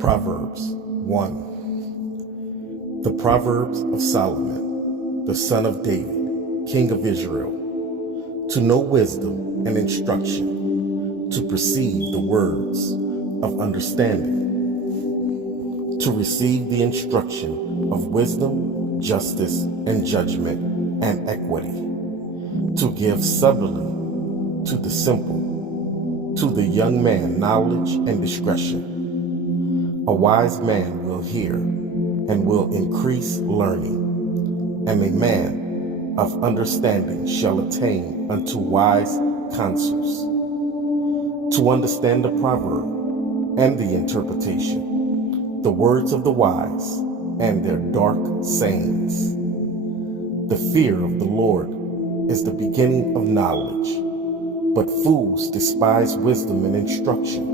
Proverbs 1. The Proverbs of Solomon, the son of David, king of Israel, to know wisdom and instruction, to perceive the words of understanding, to receive the instruction of wisdom, justice, and judgment, and equity, to give subtly to the simple, to the young man knowledge and discretion. A wise man will hear and will increase learning, and a man of understanding shall attain unto wise counsels. To understand the proverb and the interpretation, the words of the wise and their dark sayings. The fear of the Lord is the beginning of knowledge, but fools despise wisdom and instruction.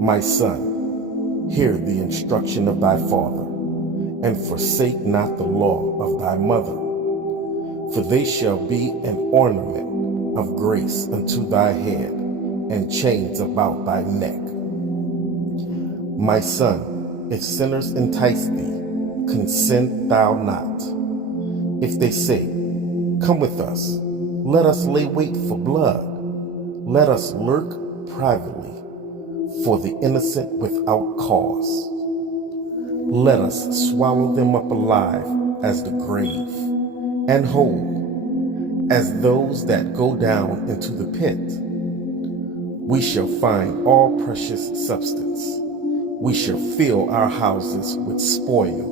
My son, hear the instruction of thy father, and forsake not the law of thy mother, for they shall be an ornament of grace unto thy head, and chains about thy neck. My son, if sinners entice thee, consent thou not. If they say, come with us, let us lay wait for blood, let us lurk privately for the innocent without cause. Let us swallow them up alive as the grave, and whole as those that go down into the pit. We shall find all precious substance. We shall fill our houses with spoil.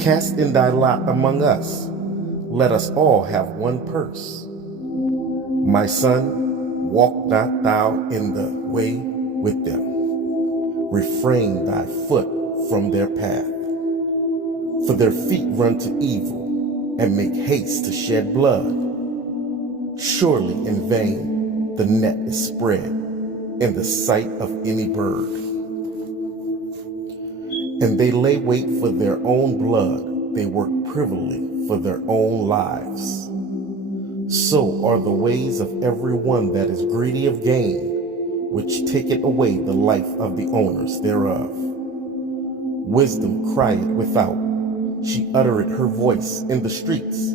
Cast in thy lot among us. Let us all have one purse. My son, walk not thou in the way with them. Refrain thy foot from their path. For their feet run to evil, and make haste to shed blood. Surely in vain the net is spread in the sight of any bird. And they lay wait for their own blood, they work privily for their own lives. So are the ways of every one that is greedy of gain, which taketh away the life of the owners thereof. Wisdom crieth without, she uttereth her voice in the streets.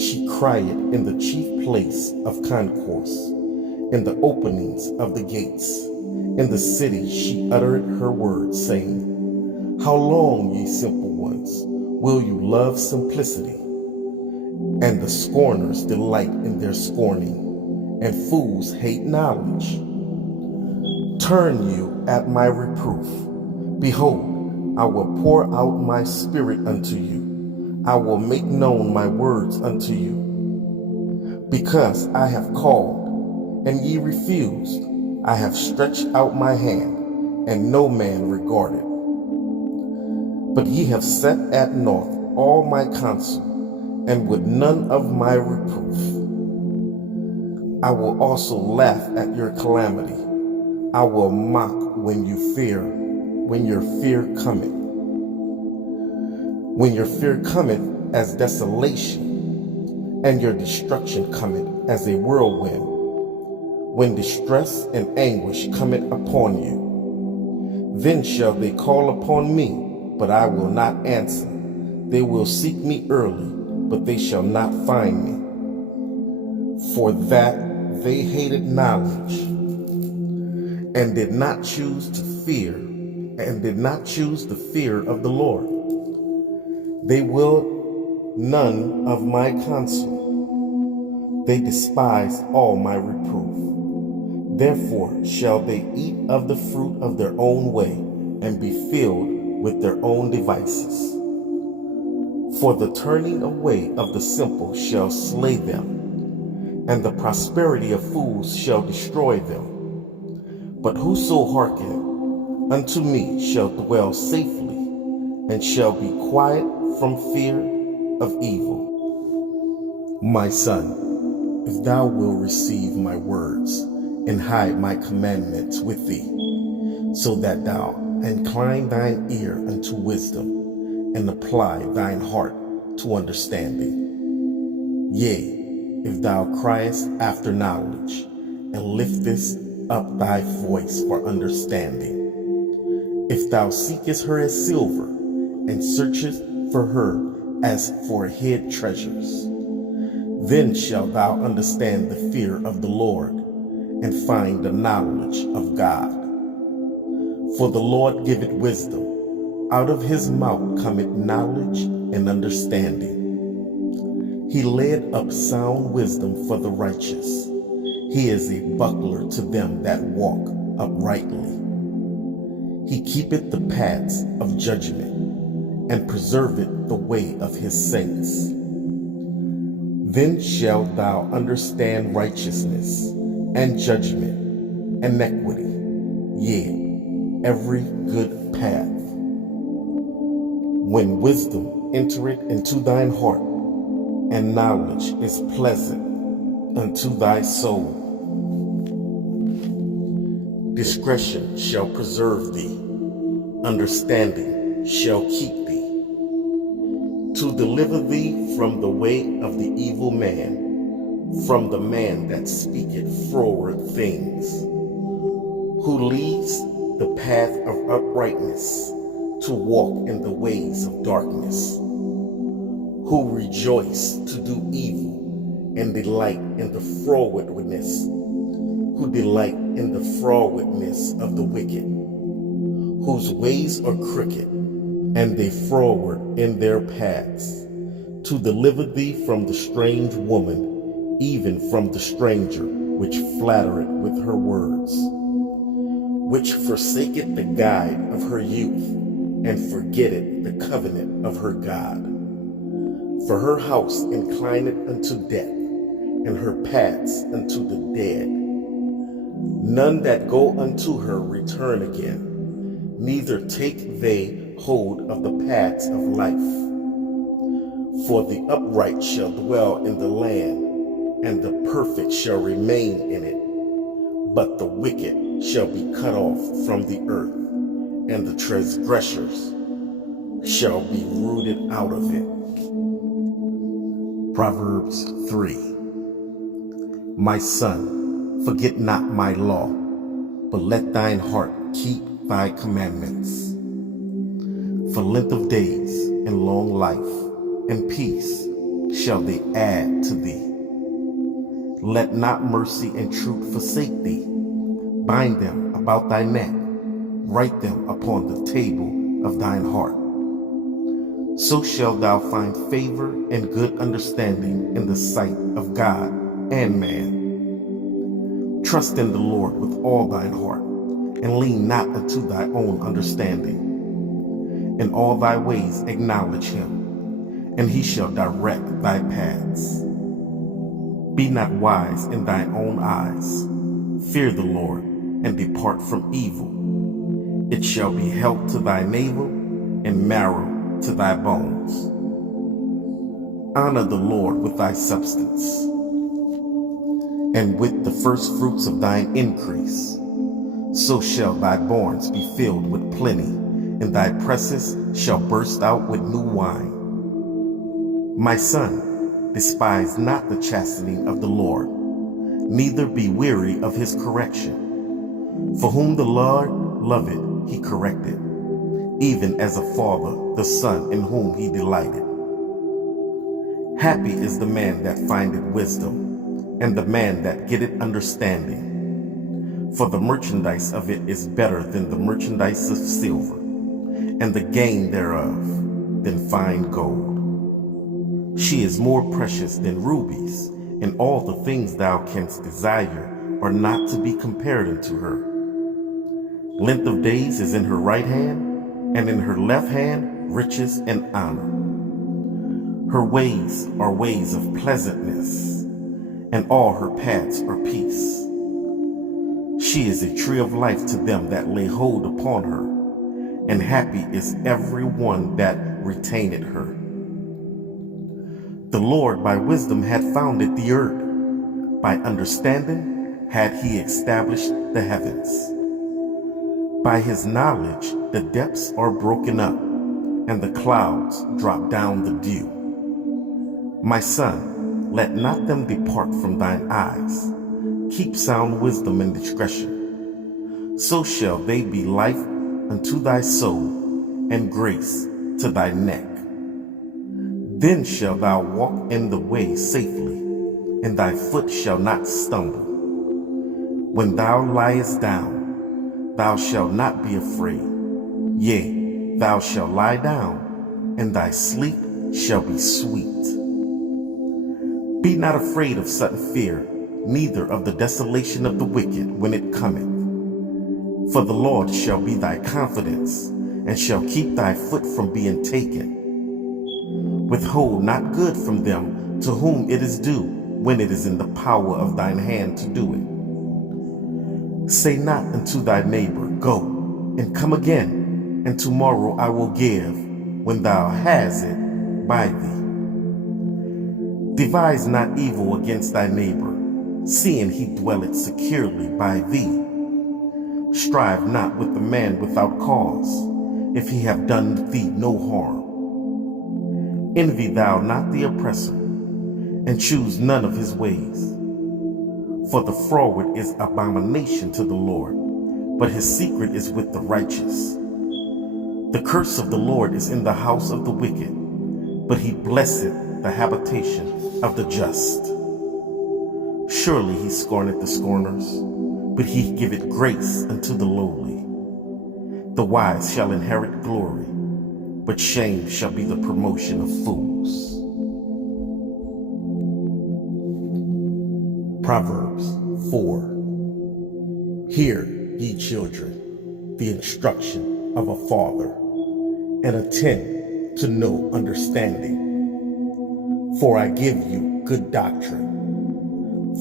She crieth in the chief place of concourse, in the openings of the gates. In the city she uttereth her words, saying, how long, ye simple ones, will you love simplicity? And the scorners delight in their scorning, and fools hate knowledge. Turn you at my reproof. Behold, I will pour out my spirit unto you. I will make known my words unto you. Because I have called, and ye refused, I have stretched out my hand, and no man regarded. But ye have set at naught all my counsel, and with none of my reproof. I will also laugh at your calamity. I will mock when your fear cometh. When your fear cometh as desolation, and your destruction cometh as a whirlwind. When distress and anguish cometh upon you, then shall they call upon me, but I will not answer. They will seek me early, but they shall not find me. For that they hated knowledge, and did not choose the fear of the Lord. They will none of my counsel. They despise all my reproof. Therefore shall they eat of the fruit of their own way, and be filled with their own devices. For the turning away of the simple shall slay them, and the prosperity of fools shall destroy them. But whoso hearkeneth unto me shall dwell safely, and shall be quiet from fear of evil. My son, if thou wilt receive my words, and hide my commandments with thee, so that thou incline thine ear unto wisdom, and apply thine heart to understanding. Yea, if thou criest after knowledge, and liftest up thy voice for understanding, If thou seekest her as silver, and searchest for her as for hid treasures, then shalt thou understand the fear of the Lord, and find the knowledge of God. For the Lord giveth wisdom, out of his mouth cometh knowledge and understanding. He laid up sound wisdom for the righteous. He is a buckler to them that walk uprightly. He keepeth the paths of judgment, and preserveth the way of his saints. Then shalt thou understand righteousness, and judgment, and equity, yea, every good path. When wisdom entereth into thine heart, and knowledge is pleasant unto thy soul, discretion shall preserve thee, understanding shall keep thee, to deliver thee from the way of the evil man, from the man that speaketh froward things, who leaves the path of uprightness to walk in the ways of darkness, who rejoice to do evil and delight in the frowardness, who delight in the frowardness of the wicked, whose ways are crooked, and they froward in their paths, to deliver thee from the strange woman, even from the stranger which flattereth with her words, which forsaketh the guide of her youth, and forgetteth the covenant of her God. For her house inclineth unto death, and her paths unto the dead. None that go unto her return again, neither take they hold of the paths of life. For the upright shall dwell in the land, and the perfect shall remain in it. But the wicked shall be cut off from the earth, and the transgressors shall be rooted out of it. Proverbs 3. My son, forget not my law, but let thine heart keep thy commandments. For length of days and long life and peace shall they add to thee. Let not mercy and truth forsake thee. Bind them about thy neck, write them upon the table of thine heart. So shalt thou find favor and good understanding in the sight of God and man. Trust in the Lord with all thine heart, and lean not unto thy own understanding. In all thy ways acknowledge him, and he shall direct thy paths. Be not wise in thine own eyes. Fear the Lord, and depart from evil. It shall be health to thy navel, and marrow to thy bones. Honor the Lord with thy substance, and with the first fruits of thine increase. So shall thy barns be filled with plenty, and thy presses shall burst out with new wine. My son, despise not the chastening of the Lord, neither be weary of his correction. For whom the Lord loveth, he corrected, even as a father the son in whom he delighted. Happy is the man that findeth wisdom, and the man that getteth understanding. For the merchandise of it is better than the merchandise of silver, and the gain thereof than fine gold. She is more precious than rubies, and all the things thou canst desire are not to be compared unto her. Length of days is in her right hand, and in her left hand riches and honor. Her ways are ways of pleasantness, and all her paths are peace. She is a tree of life to them that lay hold upon her, and happy is every one that retaineth her. The Lord by wisdom had founded the earth, by understanding had he established the heavens. By his knowledge the depths are broken up, and the clouds drop down the dew. My son, let not them depart from thine eyes. Keep sound wisdom and discretion. So shall they be life unto thy soul, and grace to thy neck. Then shalt thou walk in the way safely, and thy foot shall not stumble. When thou liest down, thou shalt not be afraid. Yea, thou shalt lie down, and thy sleep shall be sweet. Be not afraid of sudden fear, neither of the desolation of the wicked when it cometh. For the Lord shall be thy confidence, and shall keep thy foot from being taken. Withhold not good from them to whom it is due, when it is in the power of thine hand to do it. Say not unto thy neighbor, Go, and come again, and tomorrow I will give, when thou hast it by thee. Devise not evil against thy neighbor, seeing he dwelleth securely by thee. Strive not with the man without cause, if he have done thee no harm. Envy thou not the oppressor, and choose none of his ways. For the froward is abomination to the Lord, but his secret is with the righteous. The curse of the Lord is in the house of the wicked, but he blesseth the habitation of the just. Surely he scorneth the scorners, but he giveth grace unto the lowly. The wise shall inherit glory, but shame shall be the promotion of fools. Proverbs 4. Hear, ye children, the instruction of a father, and attend to know understanding. For I give you good doctrine.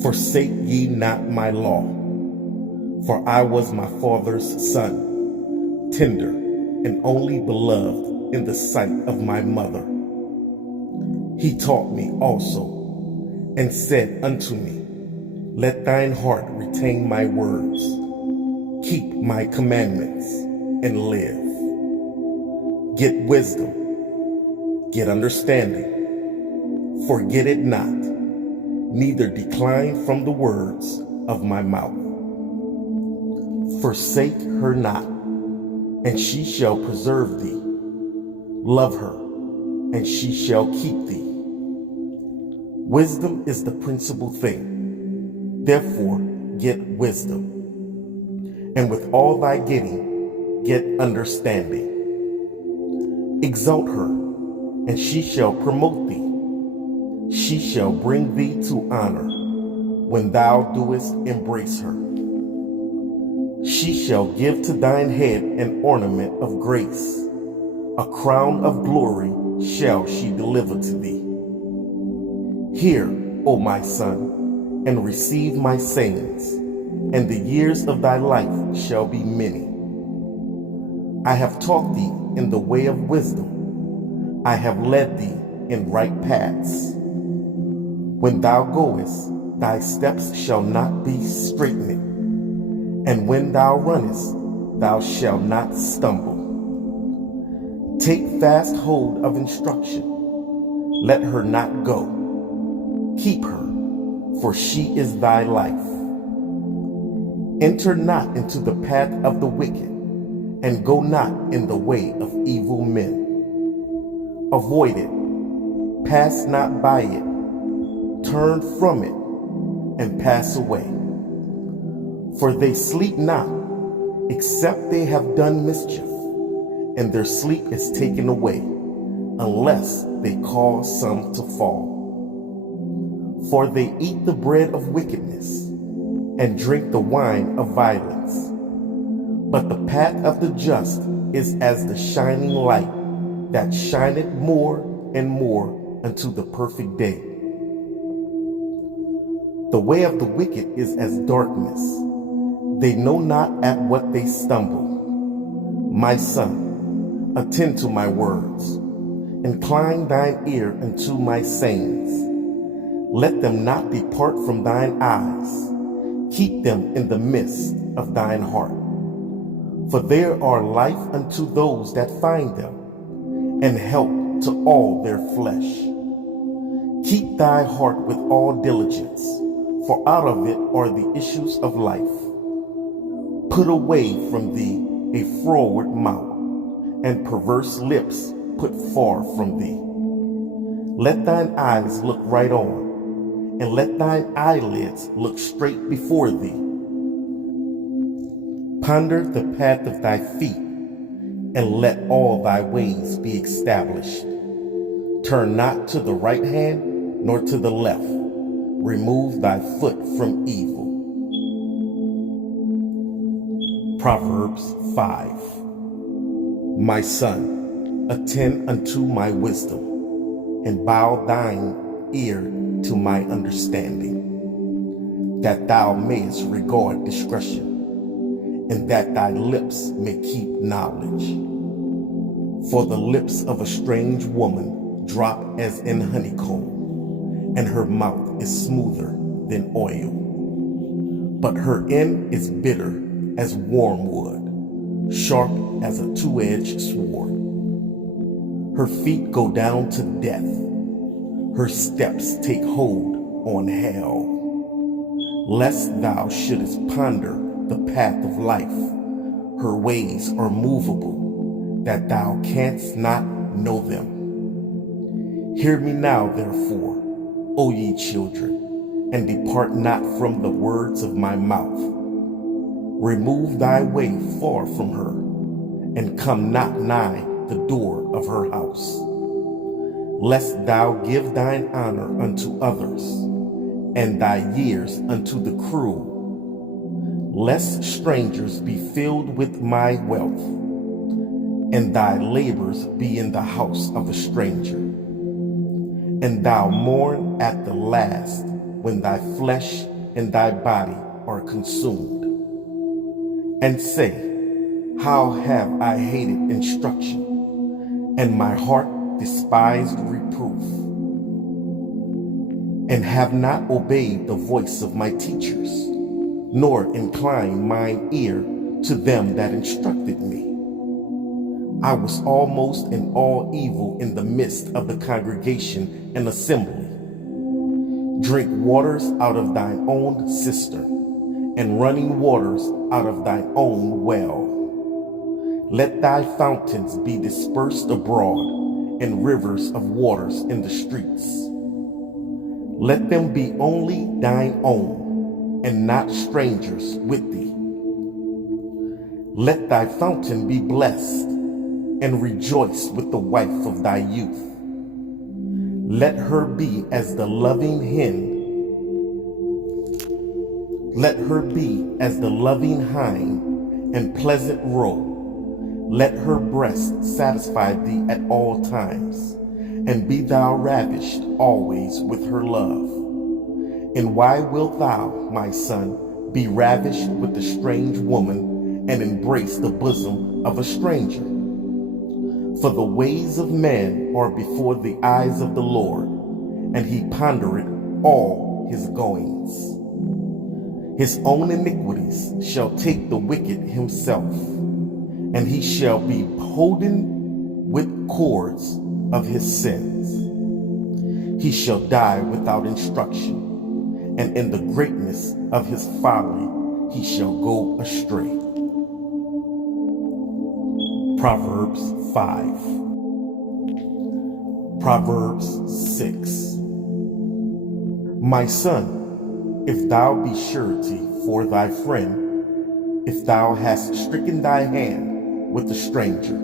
Forsake ye not my law. For I was my father's son, tender and only beloved in the sight of my mother. He taught me also, and said unto me, Let thine heart retain my words. Keep my commandments, and live. Get wisdom, get understanding. Forget it not, neither decline from the words of my mouth. Forsake her not, and she shall preserve thee. Love her, and she shall keep thee. Wisdom is the principal thing. Therefore, get wisdom. And with all thy getting, get understanding. Exalt her, and she shall promote thee. She shall bring thee to honor when thou doest embrace her. She shall give to thine head an ornament of grace. A crown of glory shall she deliver to thee. Hear, O my son, and receive my sayings, and the years of thy life shall be many. I have taught thee in the way of wisdom. I have led thee in right paths. When thou goest, thy steps shall not be straitened, and when thou runnest, thou shalt not stumble. Take fast hold of instruction. Let her not go. Keep her, for she is thy life. Enter not into the path of the wicked, and go not in the way of evil men. Avoid it, pass not by it, turn from it, and pass away. For they sleep not, except they have done mischief, and their sleep is taken away, unless they cause some to fall. For they eat the bread of wickedness, and drink the wine of violence. But the path of the just is as the shining light, that shineth more and more unto the perfect day. The way of the wicked is as darkness. They know not at what they stumble. My son, attend to my words. Incline thine ear unto my sayings. Let them not depart from thine eyes. Keep them in the midst of thine heart. For there are life unto those that find them, and health to all their flesh. Keep thy heart with all diligence, for out of it are the issues of life. Put away from thee a froward mouth, and perverse lips put far from thee. Let thine eyes look right on, and let thine eyelids look straight before thee. Ponder the path of thy feet, and let all thy ways be established. Turn not to the right hand, nor to the left. Remove thy foot from evil. Proverbs 5. My son, attend unto my wisdom, and bow thine ear to my understanding, that thou mayest regard discretion, and that thy lips may keep knowledge. For the lips of a strange woman drop as in honeycomb, and her mouth is smoother than oil. But her end is bitter as wormwood, sharp as a two-edged sword. Her feet go down to death. Her steps take hold on hell. Lest thou shouldest ponder the path of life, her ways are movable, that thou canst not know them. Hear me now, therefore, O ye children, and depart not from the words of my mouth. Remove thy way far from her, and come not nigh the door of her house. Lest thou give thine honor unto others, and thy years unto the cruel. Lest strangers be filled with my wealth, and thy labors be in the house of a stranger. And thou mourn at the last, when thy flesh and thy body are consumed. And say, how have I hated instruction, and my heart despised reproof, and have not obeyed the voice of my teachers, nor inclined mine ear to them that instructed me. I was almost in all evil in the midst of the congregation and assembly. Drink waters out of thine own cistern, and running waters out of thine own well. Let thy fountains be dispersed abroad, and rivers of waters in the streets. Let them be only thine own, and not strangers with thee. Let thy fountain be blessed, and rejoice with the wife of thy youth. Let her be as the loving hen. Let her be as the loving hind and pleasant roe. Let her breast satisfy thee at all times, and be thou ravished always with her love. And why wilt thou, my son, be ravished with the strange woman, and embrace the bosom of a stranger? For the ways of man are before the eyes of the Lord, and he pondereth all his goings. His own iniquities shall take the wicked himself, and he shall be holden with cords of his sins. He shall die without instruction, and in the greatness of his folly he shall go astray. Proverbs 5. Proverbs 6. My son, if thou be surety for thy friend, if thou hast stricken thy hand with a stranger,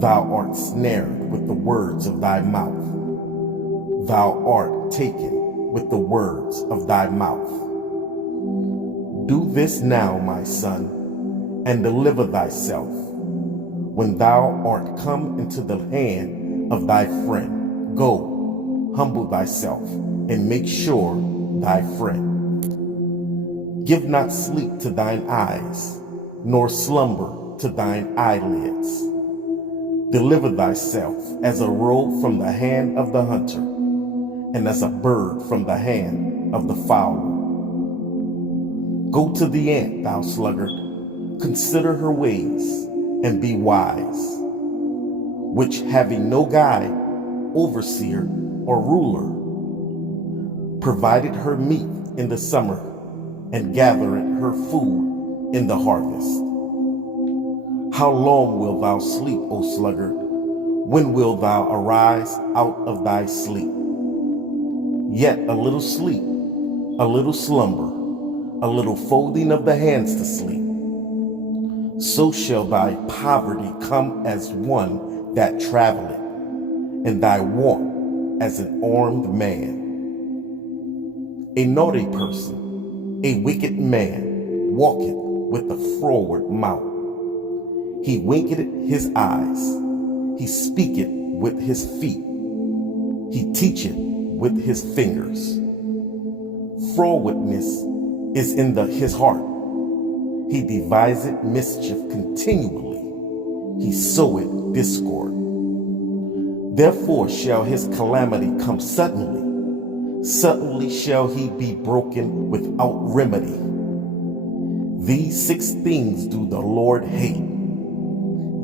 thou art snared with the words of thy mouth. Thou art taken with the words of thy mouth. Do this now, my son, and deliver thyself, when thou art come into the hand of thy friend. Go, humble thyself, and make sure thy friend. Give not sleep to thine eyes, nor slumber to thine eyelids. Deliver thyself as a roe from the hand of the hunter, and as a bird from the hand of the fowler. Go to the ant, thou sluggard, consider her ways, and be wise, which having no guide, overseer, or ruler, provided her meat in the summer, and gathered her food in the harvest. How long wilt thou sleep, O sluggard? When wilt thou arise out of thy sleep? Yet a little sleep, a little slumber, a little folding of the hands to sleep. So shall thy poverty come as one that travelleth, and thy want as an armed man. A naughty person, a wicked man, walketh with a froward mouth. He winketh his eyes, he speaketh with his feet, he teacheth with his fingers. Frowardness is in his heart. He deviseth mischief continually. He soweth discord. Therefore shall his calamity come suddenly. Suddenly shall he be broken without remedy. These 6 things do the Lord hate.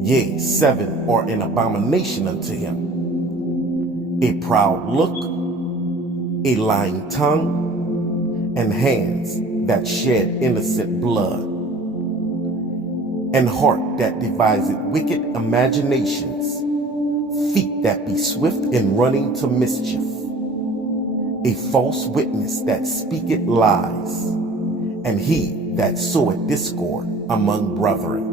Yea, 7 are an abomination unto him: a proud look, a lying tongue, and hands that shed innocent blood, and heart that deviseth wicked imaginations, feet that be swift in running to mischief, a false witness that speaketh lies, and he that soweth discord among brethren.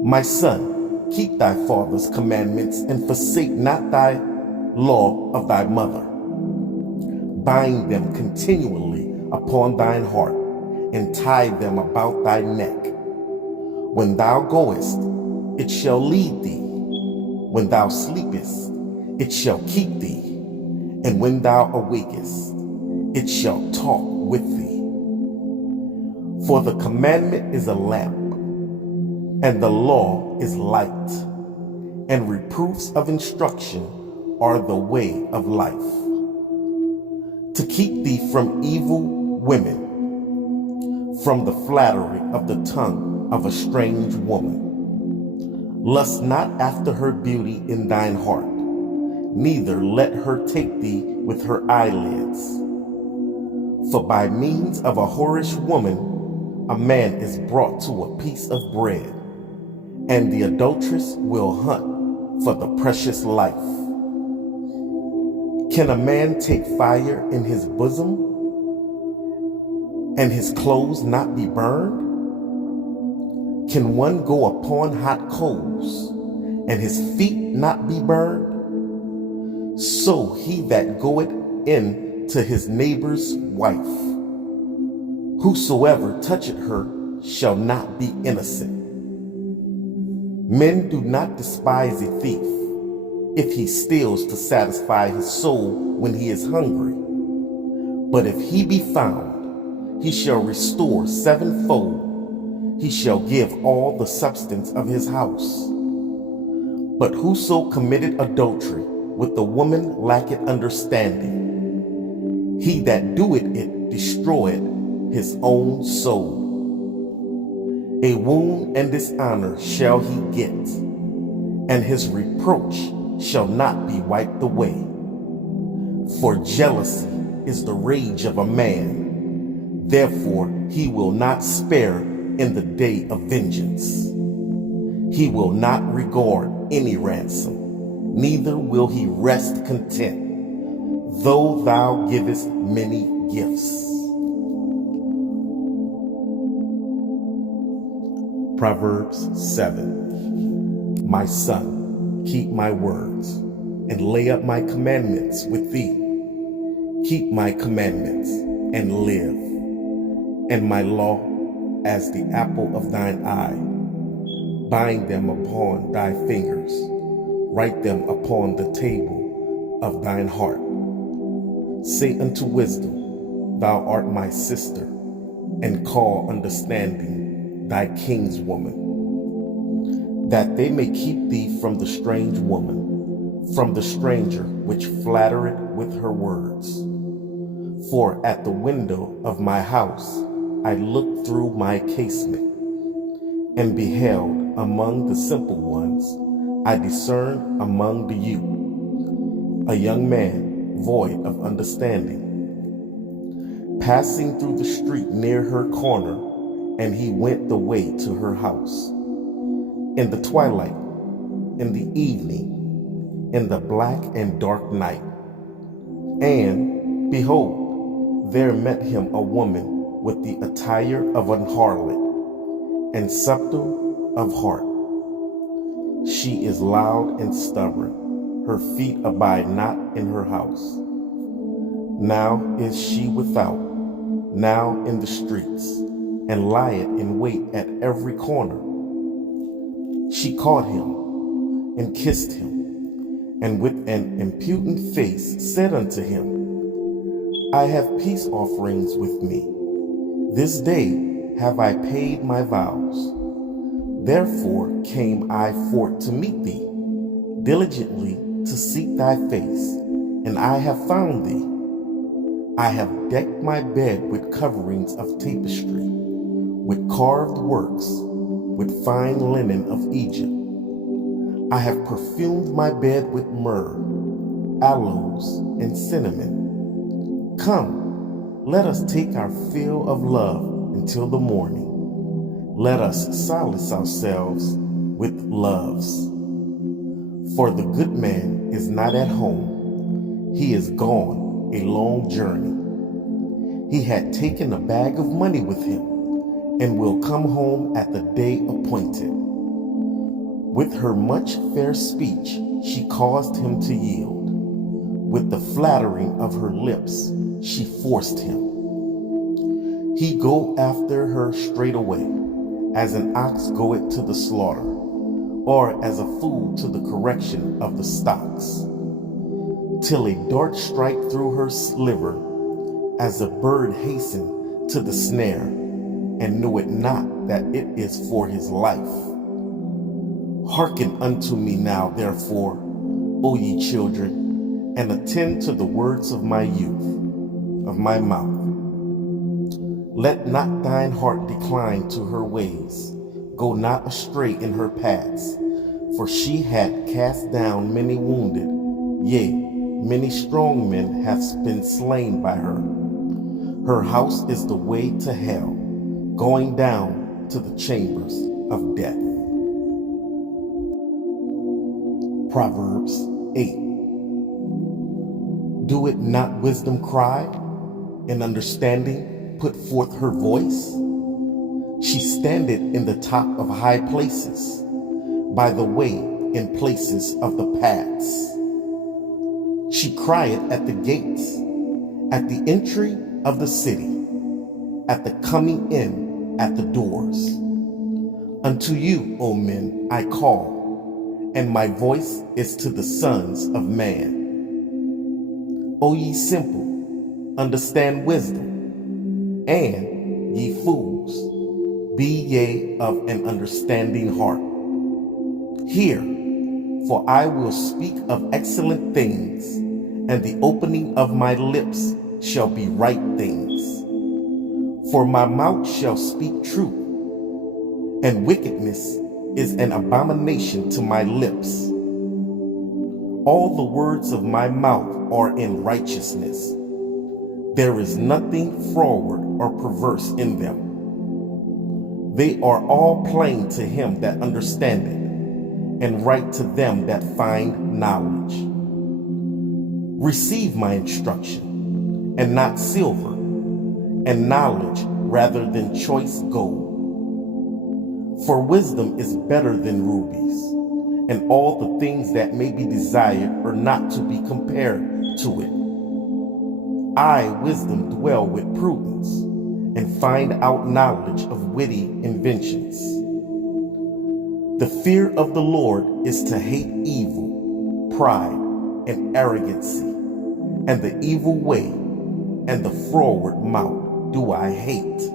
My son, keep thy father's commandments, and forsake not thy law of thy mother. Bind them continually upon thine heart, and tie them about thy neck. When thou goest, it shall lead thee. When thou sleepest, it shall keep thee. And when thou awakest, it shall talk with thee. For the commandment is a lamp, and the law is light, and reproofs of instruction are the way of life. To keep thee from evil women, from the flattery of the tongue of a strange woman. Lust not after her beauty in thine heart, neither let her take thee with her eyelids. For by means of a whorish woman, a man is brought to a piece of bread, and the adulteress will hunt for the precious life. Can a man take fire in his bosom, and his clothes not be burned? Can one go upon hot coals, and his feet not be burned? So he that goeth in to his neighbor's wife, whosoever toucheth her shall not be innocent. Men do not despise a thief if he steals to satisfy his soul when he is hungry. But if he be found, he shall restore 7-fold. He shall give all the substance of his house. But whoso committed adultery with the woman lacketh understanding. He that doeth it destroyeth his own soul. A wound and dishonor shall he get, and his reproach shall not be wiped away. For jealousy is the rage of a man, therefore he will not spare in the day of vengeance. He will not regard any ransom, neither will he rest content, though thou givest many gifts. Proverbs 7. My son, keep my words, and lay up my commandments with thee. Keep my commandments, and live, and my law as the apple of thine eye. Bind them upon thy fingers, write them upon the table of thine heart. Say unto wisdom, thou art my sister, and call understanding thy kinswoman, that they may keep thee from the strange woman, from the stranger which flattereth with her words. For at the window of my house I looked through my casement, and beheld among the simple ones, I discerned among the youth, a young man void of understanding, passing through the street near her corner, and he went the way to her house. in the twilight, in the evening, in the black and dark night. And, behold, there met him a woman with the attire of an harlot, and subtle of heart. She is loud and stubborn, her feet abide not in her house. Now is she without, now in the streets, and lieth in wait at every corner. She caught him, and kissed him, and with an impudent face said unto him, I have peace offerings with me. This day have I paid my vows. Therefore came I forth to meet thee, diligently to seek thy face, and I have found thee. I have decked my bed with coverings of tapestry, with carved works, with fine linen of Egypt. I have perfumed my bed with myrrh, aloes, and cinnamon. Come, let us take our fill of love until the morning. Let us solace ourselves with loves. For the good man is not at home. He is gone a long journey. He had taken a bag of money with him, and will come home at the day appointed. With her much fair speech she caused him to yield. With the flattering of her lips she forced him. He go after her straightway, as an ox goeth to the slaughter, or as a fool to the correction of the stocks, till a dart strike through her liver, as a bird hasten to the snare, and know it not that it is for his life. Hearken unto me now, therefore, O ye children, and attend to the words of my youth, of my mouth. Let not thine heart decline to her ways. Go not astray in her paths, for she had cast down many wounded, yea, many strong men have been slain by her. Her house is the way to hell, going down to the chambers of death. Proverbs 8. Do it not wisdom cry, and understanding put forth her voice? She standeth in the top of high places, by the way in places of the paths. She crieth at the gates, at the entry of the city, at the coming in at the doors. Unto you, O men, I call, and my voice is to the sons of man. O ye simple, understand wisdom, and ye fools, be ye of an understanding heart. Hear, for I will speak of excellent things, and the opening of my lips shall be right things. For my mouth shall speak truth, and wickedness is an abomination to my lips. All the words of my mouth are in righteousness. There is nothing froward or perverse in them. They are all plain to him that understandeth, and right to them that find knowledge. Receive my instruction, and not silver, and knowledge rather than choice gold. For wisdom is better than rubies, and all the things that may be desired are not to be compared to it. I, wisdom, dwell with prudence, and find out knowledge of witty inventions. The fear of the Lord is to hate evil, pride, and arrogancy, and the evil way, and the froward mouth do I hate.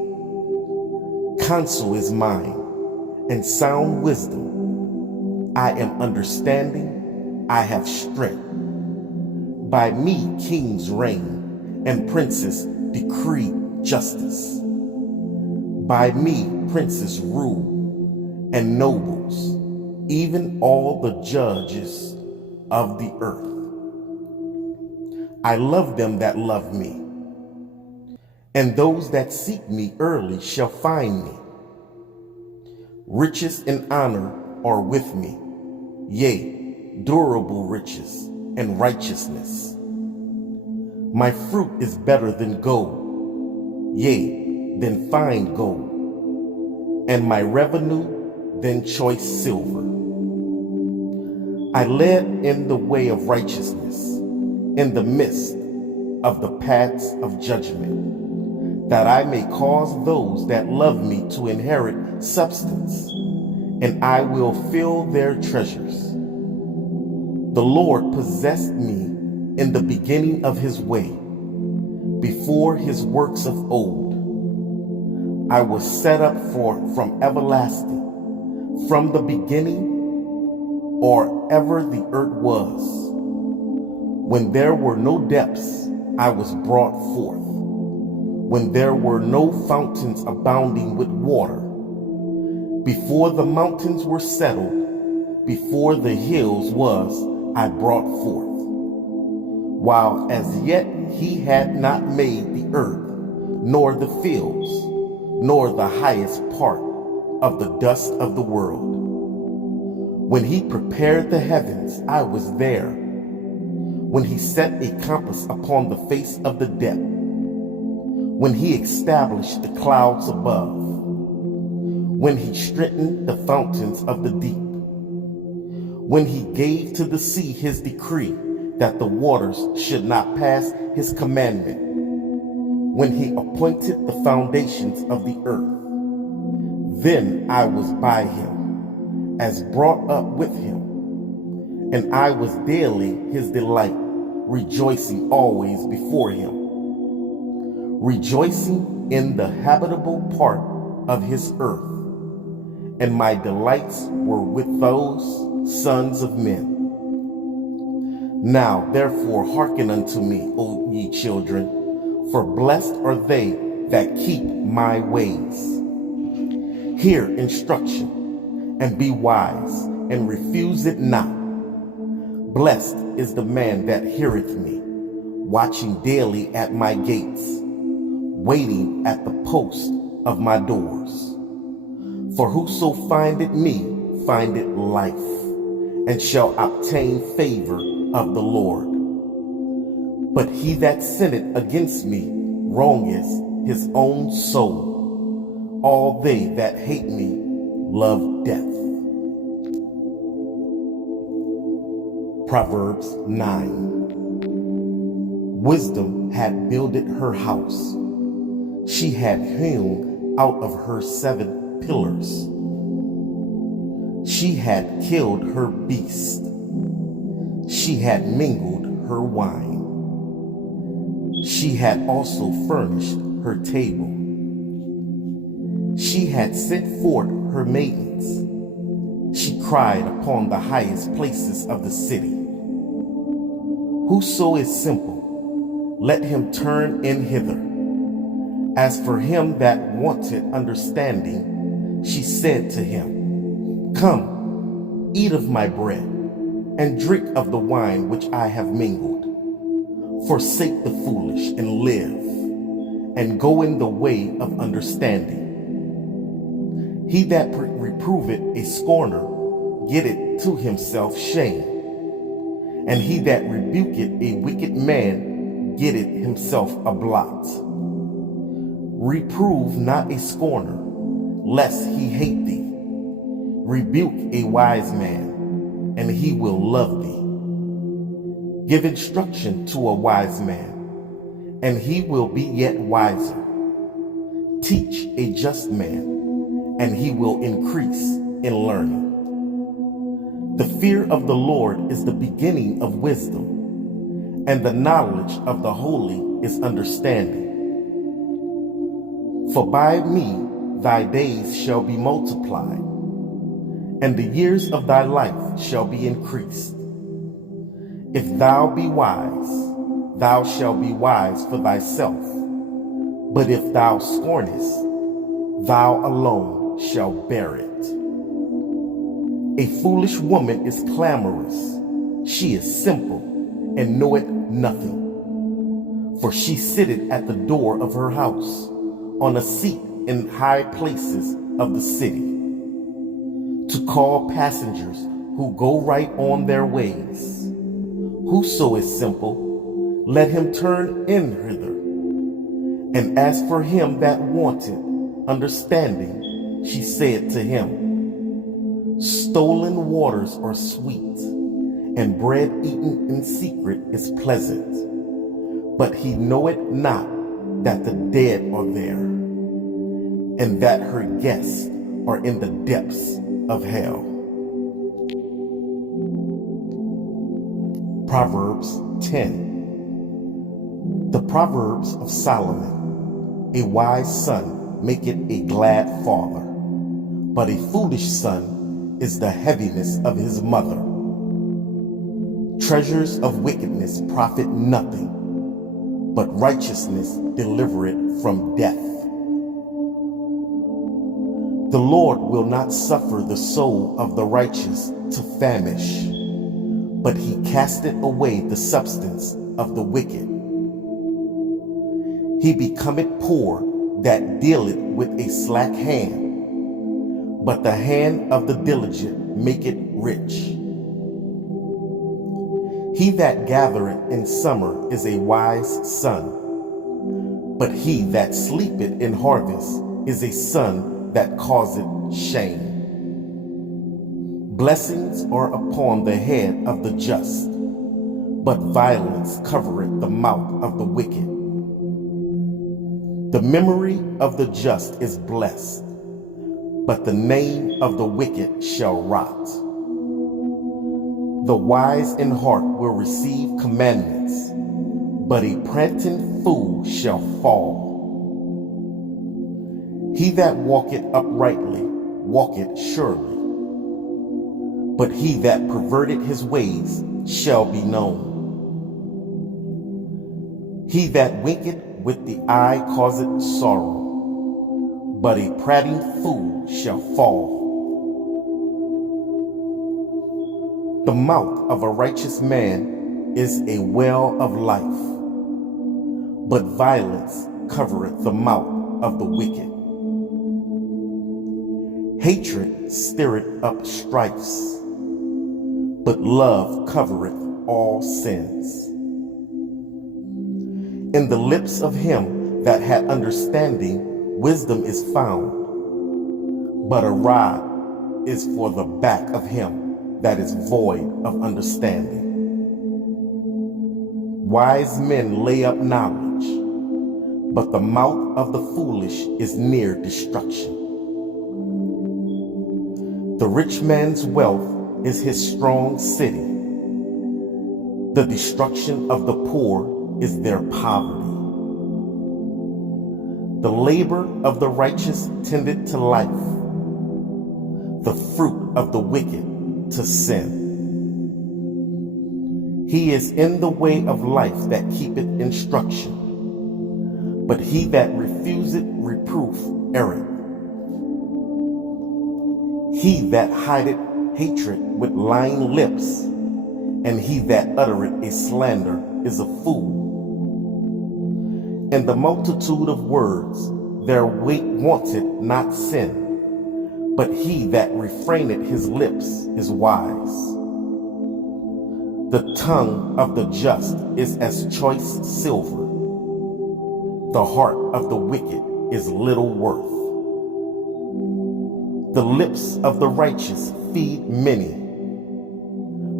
Counsel is mine, and sound wisdom. I am understanding, I have strength. By me kings reign, and princes decree justice. By me princes rule, and nobles, even all the judges of the earth. I love them that love me, and those that seek me early shall find me. Riches and honor are with me, yea, durable riches and righteousness. My fruit is better than gold, yea, than fine gold, and my revenue than choice silver. I led in the way of righteousness, in the midst of the paths of judgment, that I may cause those that love me to inherit substance, and I will fill their treasures. The Lord possessed me in the beginning of his way, before his works of old. I was set up from everlasting, from the beginning, or ever the earth was. When there were no depths, I was brought forth. When there were no fountains abounding with water, before the mountains were settled, before the hills was I brought forth. While as yet he had not made the earth, nor the fields, nor the highest part of the dust of the world. When he prepared the heavens, I was there. When he set a compass upon the face of the depth, when he established the clouds above, when he strengthened the fountains of the deep, when he gave to the sea his decree that the waters should not pass his commandment, when he appointed the foundations of the earth, then I was by him, as brought up with him, and I was daily his delight, rejoicing always before him, rejoicing in the habitable part of his earth, and my delights were with those sons of men. Now therefore hearken unto me, O ye children, for blessed are they that keep my ways. Hear instruction, and be wise, and refuse it not. Blessed is the man that heareth me, watching daily at my gates, waiting at the post of my doors. For whoso findeth me findeth life, and shall obtain favor of the Lord. But he that sinneth against me wrongeth his own soul. All they that hate me love death. Proverbs 9. Wisdom had builded her house. She had hewn out of her 7 pillars. She had killed her beast. She had mingled her wine. She had also furnished her table. She had sent forth her maidens. She cried upon the highest places of the city. Whoso is simple, let him turn in hither. As for him that wanted understanding, she said to him, Come, eat of my bread, and drink of the wine which I have mingled. Forsake the foolish and live, and go in the way of understanding. He that reproveth a scorner getteth to himself shame, and he that rebuketh a wicked man getteth himself a blot. Reprove not a scorner, lest he hate thee. Rebuke a wise man, and he will love thee. Give instruction to a wise man, and he will be yet wiser. Teach a just man, and he will increase in learning. The fear of the Lord is the beginning of wisdom, and the knowledge of the holy is understanding. For by me thy days shall be multiplied, and the years of thy life shall be increased. If thou be wise, thou shalt be wise for thyself. But if thou scornest, thou alone shalt bear it. A foolish woman is clamorous. She is simple and knoweth nothing. For she sitteth at the door of her house, on a seat in high places of the city. to call passengers who go right on their ways. Whoso is simple, let him turn in hither. And as for him that wanted understanding, she said to him, stolen waters are sweet, and bread eaten in secret is pleasant. But he knoweth not that the dead are there, and that her guests are in the depths of hell. Proverbs 10. The Proverbs of Solomon. A wise son maketh a glad father, but a foolish son is the heaviness of his mother. Treasures of wickedness profit nothing, but righteousness delivereth from death. The Lord will not suffer the soul of the righteous to famish, but he casteth away the substance of the wicked. He becometh poor that dealeth with a slack hand, but the hand of the diligent maketh rich. He that gathereth in summer is a wise son, but he that sleepeth in harvest is a son that causeth shame. Blessings are upon the head of the just, but violence covereth the mouth of the wicked. The memory of the just is blessed, but the name of the wicked shall rot. The wise in heart will receive commandments, but a prating fool shall fall. He that walketh uprightly walketh surely, but he that perverteth his ways shall be known. He that winketh with the eye causeth sorrow, but a prating fool shall fall. The mouth of a righteous man is a well of life, but violence covereth the mouth of the wicked. Hatred stirreth up strifes, but love covereth all sins. In the lips of him that hath understanding, wisdom is found, but a rod is for the back of him that is void of understanding. Wise men lay up knowledge, but the mouth of the foolish is near destruction. The rich man's wealth is his strong city. The destruction of the poor is their poverty. The labor of the righteous tendeth to life, the fruit of the wicked to sin. He is in the way of life that keepeth instruction, but he that refuseth reproof erreth. He that hideth hatred with lying lips, and he that uttereth a slander is a fool. In the multitude of words there wanteth not sin, but he that refraineth his lips is wise. The tongue of the just is as choice silver. The heart of the wicked is little worth. The lips of the righteous feed many,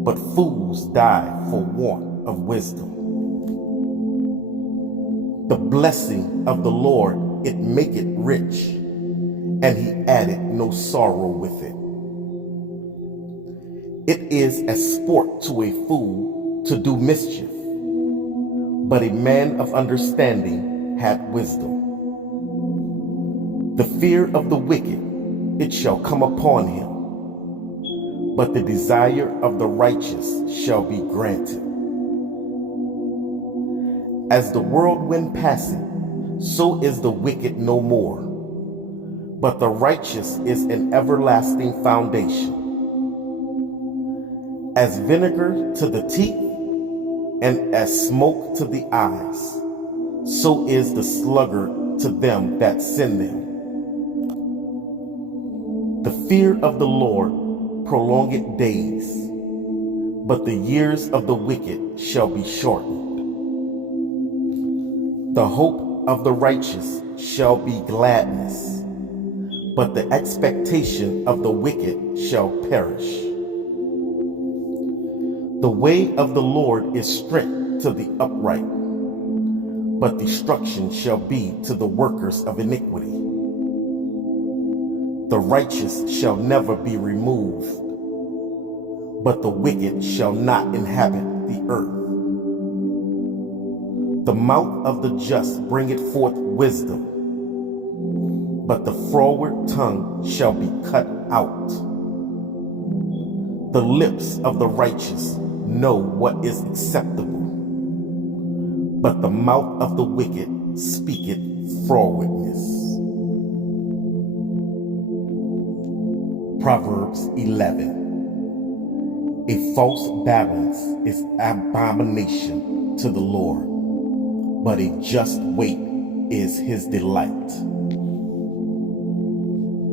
but fools die for want of wisdom. The blessing of the Lord, it maketh rich, and he added no sorrow with it. It is as sport to a fool to do mischief, but a man of understanding hath wisdom. The fear of the wicked, it shall come upon him, but the desire of the righteous shall be granted. As the whirlwind passeth, so is the wicked no more, but the righteous is an everlasting foundation. As vinegar to the teeth, and as smoke to the eyes, so is the sluggard to them that send them. The fear of the Lord prolonged days, but the years of the wicked shall be shortened. The hope of the righteous shall be gladness, but the expectation of the wicked shall perish. The way of the Lord is strength to the upright, but destruction shall be to the workers of iniquity. The righteous shall never be removed, but the wicked shall not inhabit the earth. The mouth of the just bringeth forth wisdom, but the froward tongue shall be cut out. The lips of the righteous know what is acceptable, but the mouth of the wicked speaketh frowardness. Proverbs 11. A false balance is abomination to the Lord, but a just weight is his delight.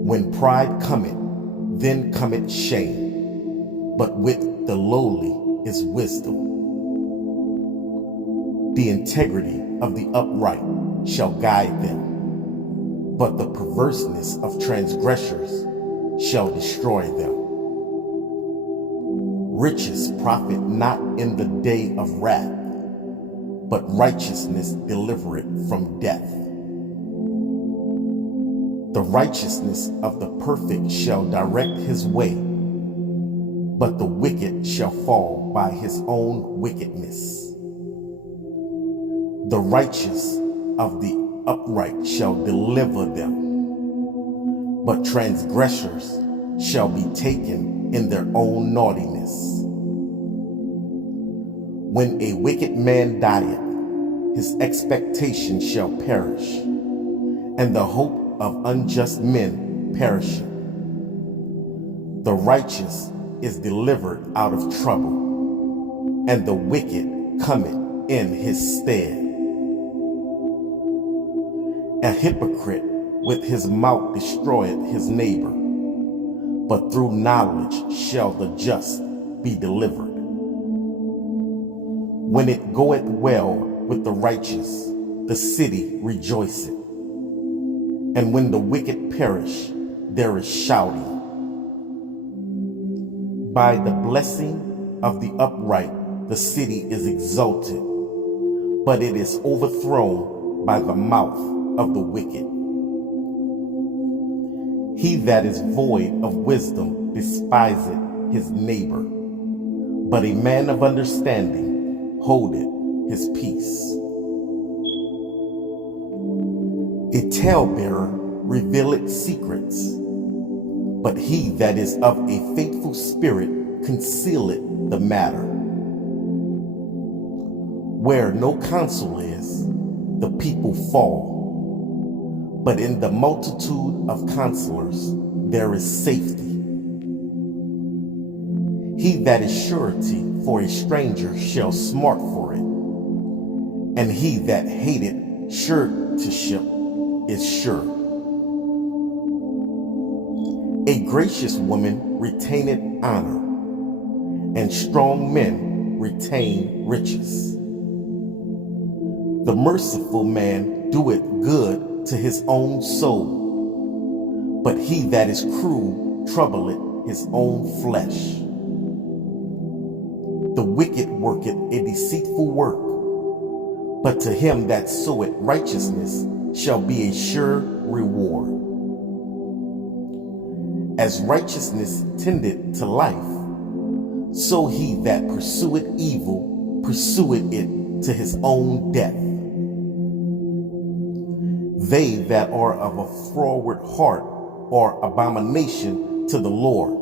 When pride cometh, then cometh shame, but with the lowly is wisdom. The integrity of the upright shall guide them, but the perverseness of transgressors shall destroy them. Riches profit not in the day of wrath, but righteousness delivereth from death. The righteousness of the perfect shall direct his way, but the wicked shall fall by his own wickedness. The righteous of the upright shall deliver them, but transgressors shall be taken in their own naughtiness. When a wicked man dieth, his expectation shall perish, and the hope of unjust men perisheth. The righteous is delivered out of trouble, and the wicked cometh in his stead. A hypocrite with his mouth destroyeth his neighbor, but through knowledge shall the just be delivered. When it goeth well with the righteous, the city rejoiceth, and when the wicked perish, there is shouting. By the blessing of the upright, the city is exalted, but it is overthrown by the mouth of the wicked. He that is void of wisdom despiseth his neighbor, but a man of understanding holdeth his peace. A talebearer revealeth secrets, but he that is of a faithful spirit concealeth the matter. Where no counsel is, the people fall, but in the multitude of counselors there is safety. He that is surety for a stranger shall smart for it, and he that hateth suretyship is sure. A gracious woman retaineth honor, and strong men retain riches. The merciful man doeth good to his own soul, but he that is cruel troubleth his own flesh. The wicked worketh a deceitful work, but to him that soweth righteousness shall be a sure reward. As righteousness tendeth to life, so he that pursueth evil pursueth it to his own death. They that are of a froward heart are abomination to the Lord,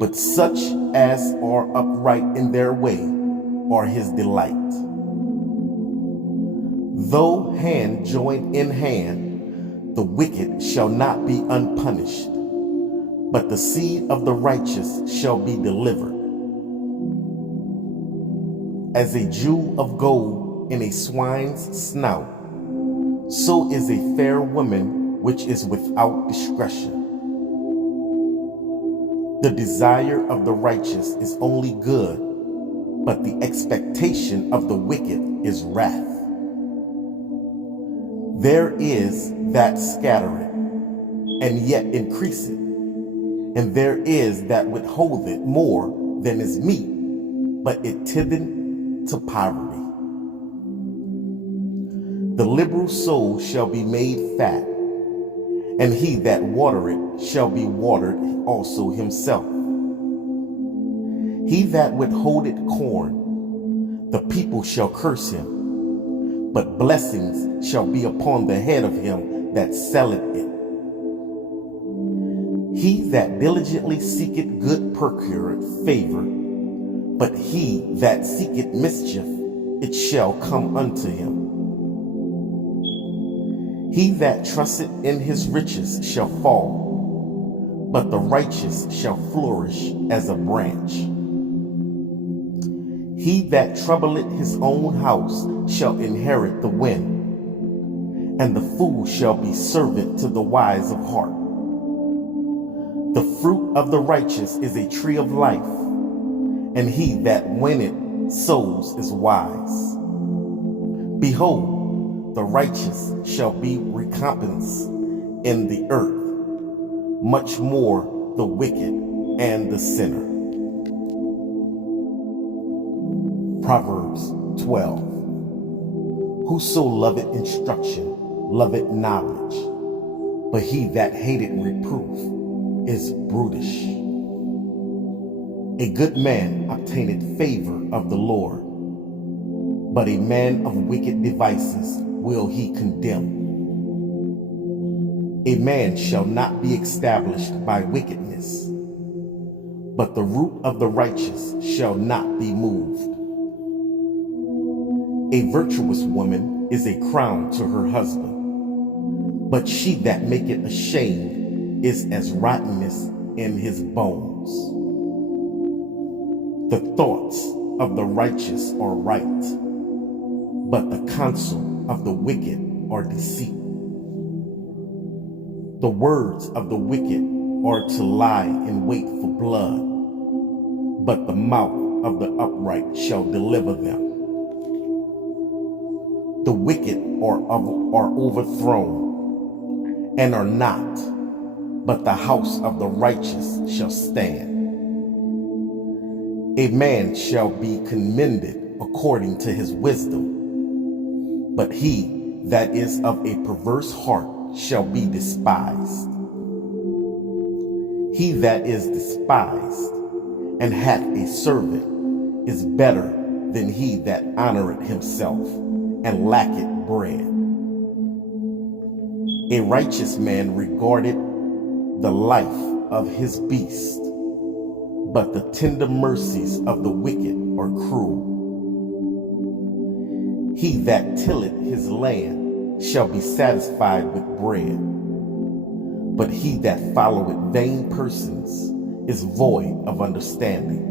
but such as are upright in their way are his delight. Though hand join in hand, the wicked shall not be unpunished, but the seed of the righteous shall be delivered. As a jewel of gold in a swine's snout, so is a fair woman which is without discretion. The desire of the righteous is only good, but the expectation of the wicked is wrath. There is that scattereth, and yet increaseth, and there is that withholdeth more than is meet, but it tendeth to poverty. The liberal soul shall be made fat, and he that watereth shall be watered also himself. He that withholdeth corn, the people shall curse him, but blessings shall be upon the head of him that selleth it. He that diligently seeketh good procureth favor, but he that seeketh mischief, it shall come unto him. He that trusteth in his riches shall fall, but the righteous shall flourish as a branch. He that troubleth his own house shall inherit the wind, and the fool shall be servant to the wise of heart. The fruit of the righteous is a tree of life, and he that winneth souls is wise. Behold, the righteous shall be recompensed in the earth, much more the wicked and the sinner. Proverbs 12. Whoso loveth instruction loveth knowledge, but he that hateth reproof is brutish. A good man obtaineth favor of the Lord, but a man of wicked devices will he condemn. A man shall not be established by wickedness, but the root of the righteous shall not be moved. A virtuous woman is a crown to her husband, but she that maketh ashamed is as rottenness in his bones. The thoughts of the righteous are right, but the counsel of the wicked are deceit. The words of the wicked are to lie in wait for blood, but the mouth of the upright shall deliver them. The wicked are overthrown and are not, but the house of the righteous shall stand. A man shall be commended according to his wisdom, but he that is of a perverse heart shall be despised. He that is despised and hath a servant is better than he that honoreth himself and lacketh bread. A righteous man regardeth the life of his beast, but the tender mercies of the wicked are cruel. He that tilleth his land shall be satisfied with bread, but he that followeth vain persons is void of understanding.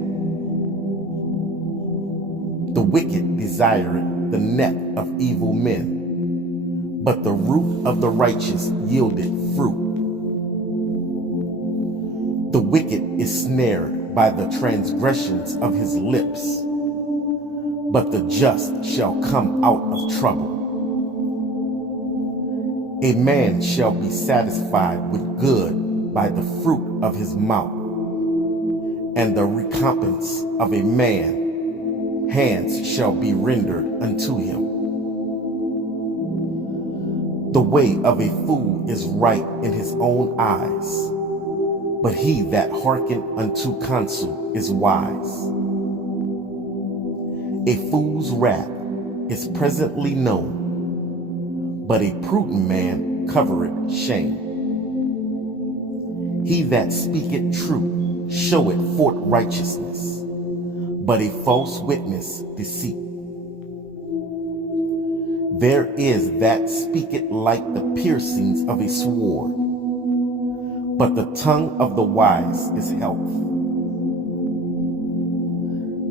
The wicked desireth the net of evil men, but the root of the righteous yieldeth fruit. The wicked is snared by the transgressions of his lips, but the just shall come out of trouble. A man shall be satisfied with good by the fruit of his mouth, and the recompense of a man hands shall be rendered unto him. The way of a fool is right in his own eyes, but he that hearkeneth unto counsel is wise. A fool's wrath is presently known, but a prudent man covereth shame. He that speaketh truth showeth forth righteousness, but a false witness deceit. There is that speaketh like the piercings of a sword, but the tongue of the wise is health.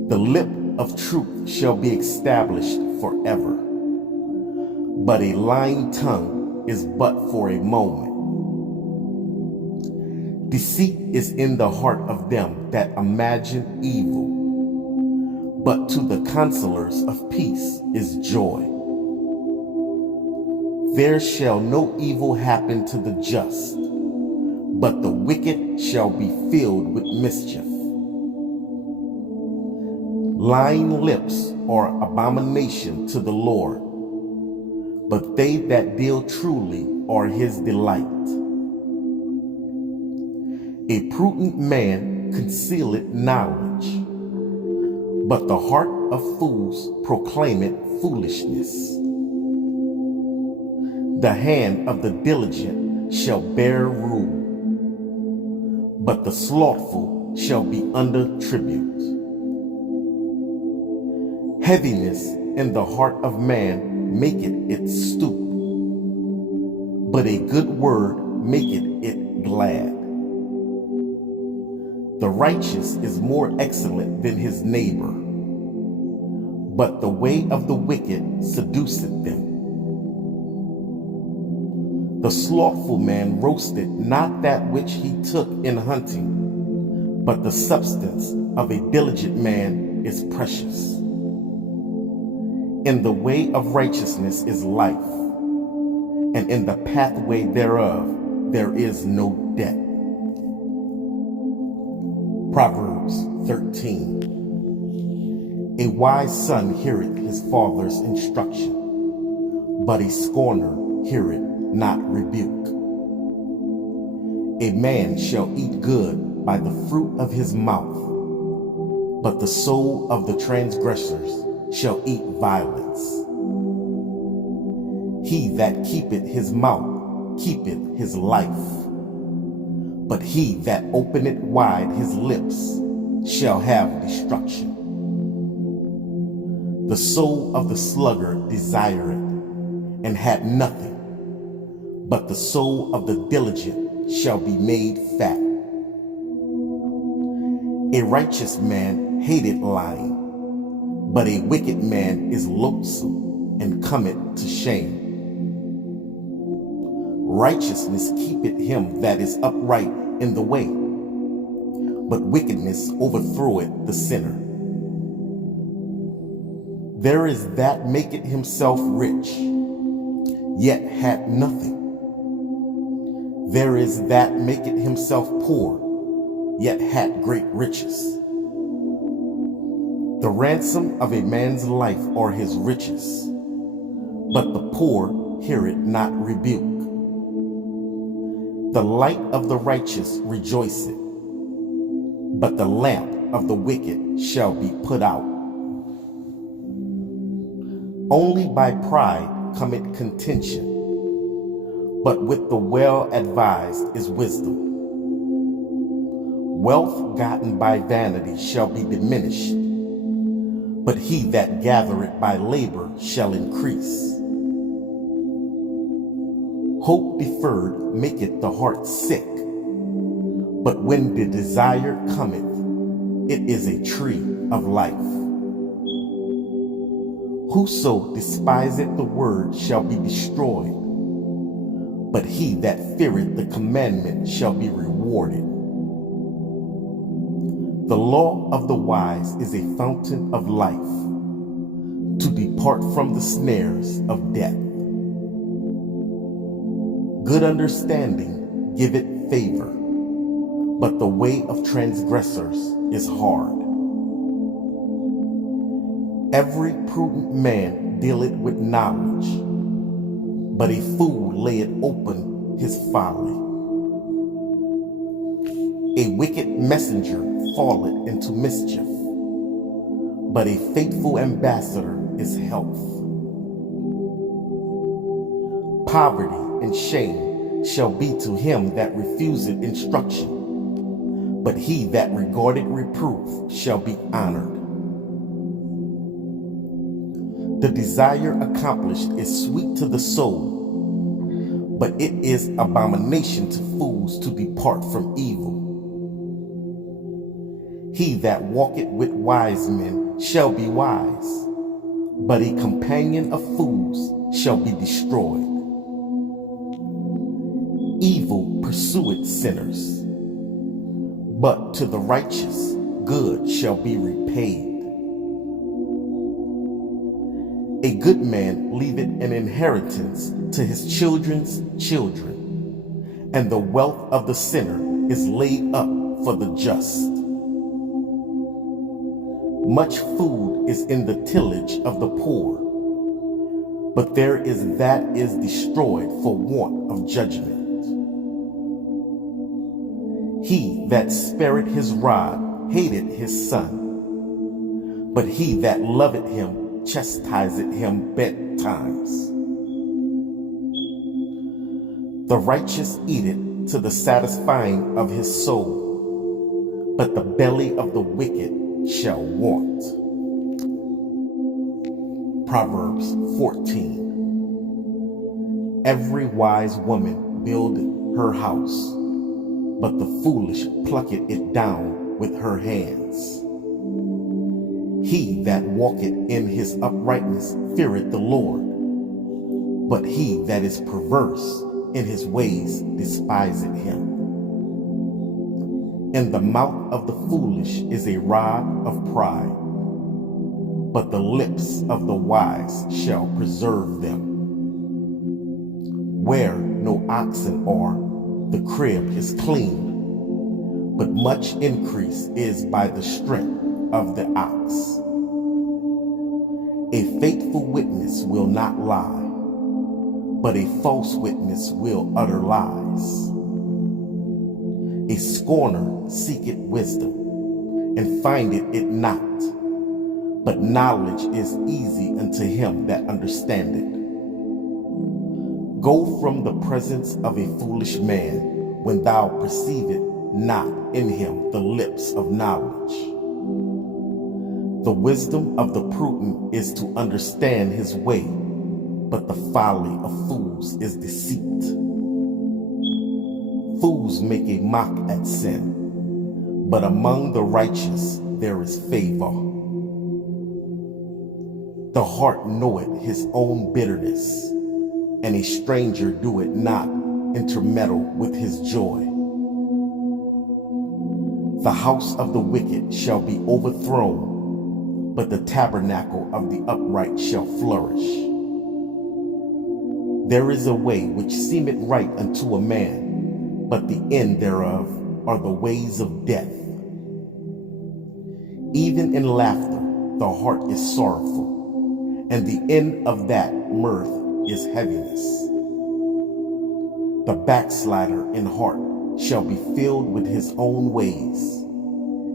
The lip of truth shall be established forever, but a lying tongue is but for a moment. Deceit is in the heart of them that imagine evil, but to the counselors of peace is joy. There shall no evil happen to the just, but the wicked shall be filled with mischief. Lying lips are abomination to the Lord, but they that deal truly are his delight. A prudent man concealeth knowledge, but the heart of fools proclaimeth foolishness. The hand of the diligent shall bear rule, but the slothful shall be under tribute. Heaviness in the heart of man maketh it stoop, but a good word maketh it glad. The righteous is more excellent than his neighbor, but the way of the wicked seduceth them. The slothful man roasted not that which he took in hunting, but the substance of a diligent man is precious. In the way of righteousness is life, and in the pathway thereof there is no death. Proverbs 13. A wise son heareth his father's instruction, but a scorner heareth not rebuke. A man shall eat good by the fruit of his mouth, but the soul of the transgressors shall eat violence. He that keepeth his mouth keepeth his life, but he that openeth wide his lips shall have destruction. The soul of the sluggard desireth, and had nothing, but the soul of the diligent shall be made fat. A righteous man hateth lying, but a wicked man is loathsome and cometh to shame. Righteousness keepeth him that is upright in the way, but wickedness overthroweth the sinner. There is that maketh himself rich, yet hath nothing. There is that maketh himself poor, yet hath great riches. The ransom of a man's life are his riches, but the poor heareth not rebuke. The light of the righteous rejoiceth, but the lamp of the wicked shall be put out. Only by pride cometh contention, but with the well-advised is wisdom. Wealth gotten by vanity shall be diminished, but he that gathereth by labor shall increase. Hope deferred maketh the heart sick, but when the desire cometh, it is a tree of life. Whoso despiseth the word shall be destroyed, but he that feareth the commandment shall be rewarded. The law of the wise is a fountain of life, to depart from the snares of death. Good understanding giveth favor, but the way of transgressors is hard. Every prudent man dealeth with knowledge, but a fool layeth open his folly. A wicked messenger falleth into mischief, but a faithful ambassador is health. Poverty and shame shall be to him that refuseth instruction, but he that regardeth reproof shall be honored. The desire accomplished is sweet to the soul, but it is abomination to fools to depart from evil. He that walketh with wise men shall be wise, but a companion of fools shall be destroyed. Evil pursueth sinners, but to the righteous good shall be repaid. A good man leaveth an inheritance to his children's children, and the wealth of the sinner is laid up for the just. Much food is in the tillage of the poor, but there is that is destroyed for want of judgment. He that spared his rod hated his son, but he that loveth him chastiseth him betimes. The righteous eateth to the satisfying of his soul, but the belly of the wicked shall want. Proverbs 14. Every wise woman buildeth her house, but the foolish plucketh it down with her hands. He that walketh in his uprightness feareth the Lord, but he that is perverse in his ways despiseth him. In the mouth of the foolish is a rod of pride, but the lips of the wise shall preserve them. Where no oxen are, the crib is clean, but much increase is by the strength of the ox. A faithful witness will not lie, but a false witness will utter lies. A scorner seeketh wisdom, and findeth it not, but knowledge is easy unto him that understandeth. Go from the presence of a foolish man, when thou perceivest not in him the lips of knowledge. The wisdom of the prudent is to understand his way, but the folly of fools is deceit. Fools make a mock at sin, but among the righteous there is favor. The heart knoweth his own bitterness, and a stranger doeth not intermeddle with his joy. The house of the wicked shall be overthrown, but the tabernacle of the upright shall flourish. There is a way which seemeth right unto a man, but the end thereof are the ways of death. Even in laughter the heart is sorrowful, and the end of that mirth is heaviness. The backslider in heart shall be filled with his own ways,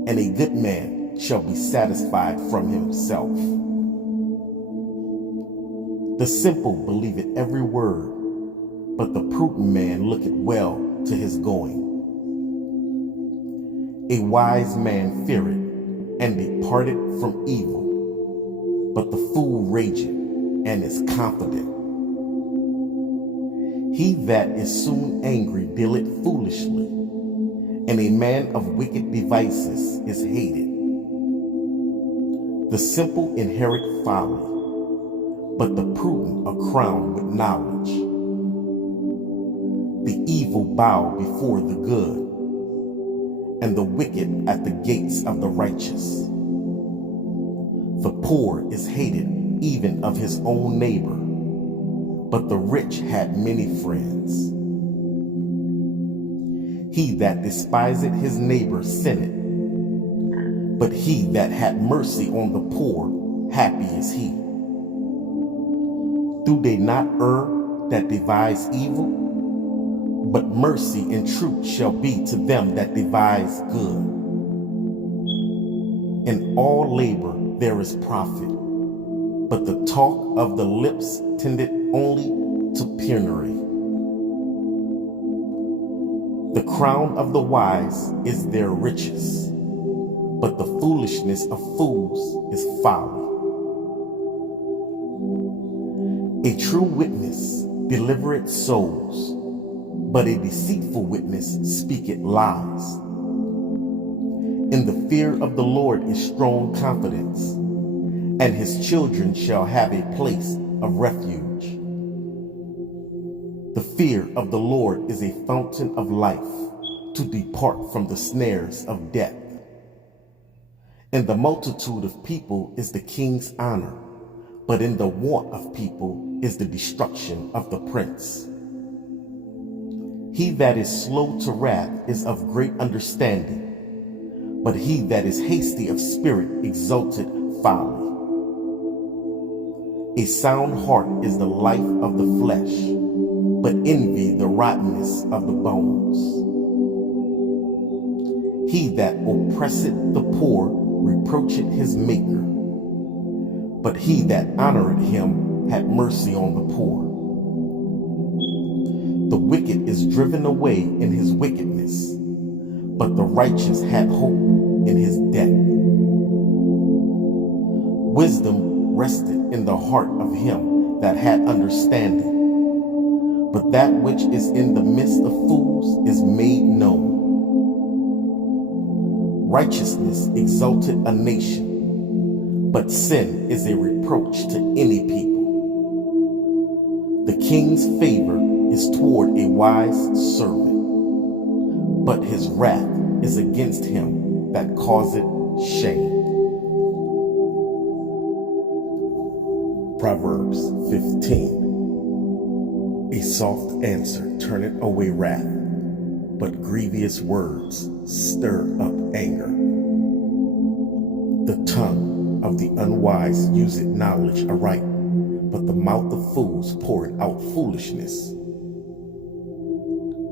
and a good man shall be satisfied from himself. The simple believeth every word, but the prudent man looketh well to his going. A wise man feareth, and departed from evil, but the fool rageth, and is confident. He that is soon angry dealeth foolishly, and a man of wicked devices is hated. The simple inherit folly, but the prudent are crowned with knowledge. The evil bow before the good, and the wicked at the gates of the righteous. The poor is hated even of his own neighbor, but the rich had many friends. He that despiseth his neighbor sinneth, but he that had mercy on the poor, happy is he. Do they not err that devise evil? But mercy and truth shall be to them that devise good. In all labor there is profit, but the talk of the lips tendeth only to penury. The crown of the wise is their riches, but the foolishness of fools is folly. A true witness delivereth souls, but a deceitful witness speaketh lies. In the fear of the Lord is strong confidence, and his children shall have a place of refuge. The fear of the Lord is a fountain of life to depart from the snares of death. In the multitude of people is the king's honor, but in the want of people is the destruction of the prince. He that is slow to wrath is of great understanding, but he that is hasty of spirit exalteth folly. A sound heart is the life of the flesh, but envy the rottenness of the bones. He that oppresseth the poor reproacheth his maker, but he that honoreth him had mercy on the poor. The wicked is driven away in his wickedness, but the righteous had hope in his death. Wisdom rested in the heart of him that had understanding, but that which is in the midst of fools is made known. Righteousness exalteth a nation, but sin is a reproach to any people. The king's favor is toward a wise servant, but his wrath is against him that causeth shame. Proverbs 15. A soft answer turneth away wrath, but grievous words stir up anger. The tongue of the unwise useth knowledge aright, but the mouth of fools poureth out foolishness.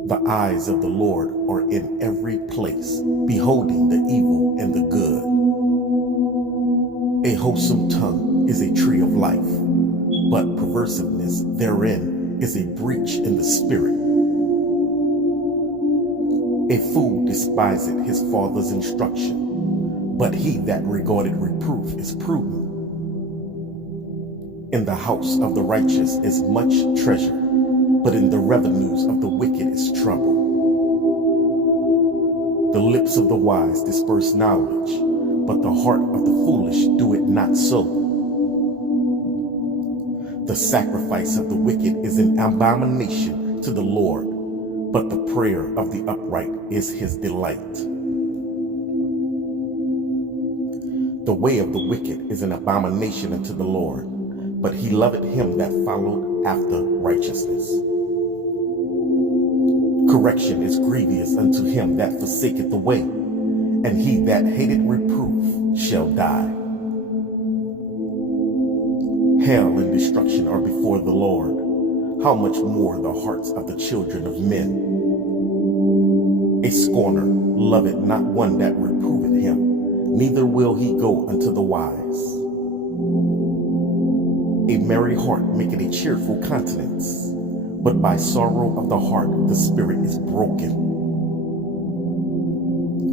The eyes of the Lord are in every place, beholding the evil and the good. A wholesome tongue is a tree of life, but perversiveness therein is a breach in the spirit. A fool despiseth his father's instruction, but he that regardeth reproof is prudent. In the house of the righteous is much treasure, but in the revenues of the wicked is trouble. The lips of the wise disperse knowledge, but the heart of the foolish do it not so. The sacrifice of the wicked is an abomination to the Lord, but the prayer of the upright is his delight. The way of the wicked is an abomination unto the Lord, but he loveth him that followed after righteousness. Correction is grievous unto him that forsaketh the way, and he that hateth reproof shall die. Hell and destruction are before the Lord. How much more the hearts of the children of men? A scorner loveth not one that reproveth him, neither will he go unto the wise. A merry heart maketh a cheerful countenance, but by sorrow of the heart the spirit is broken.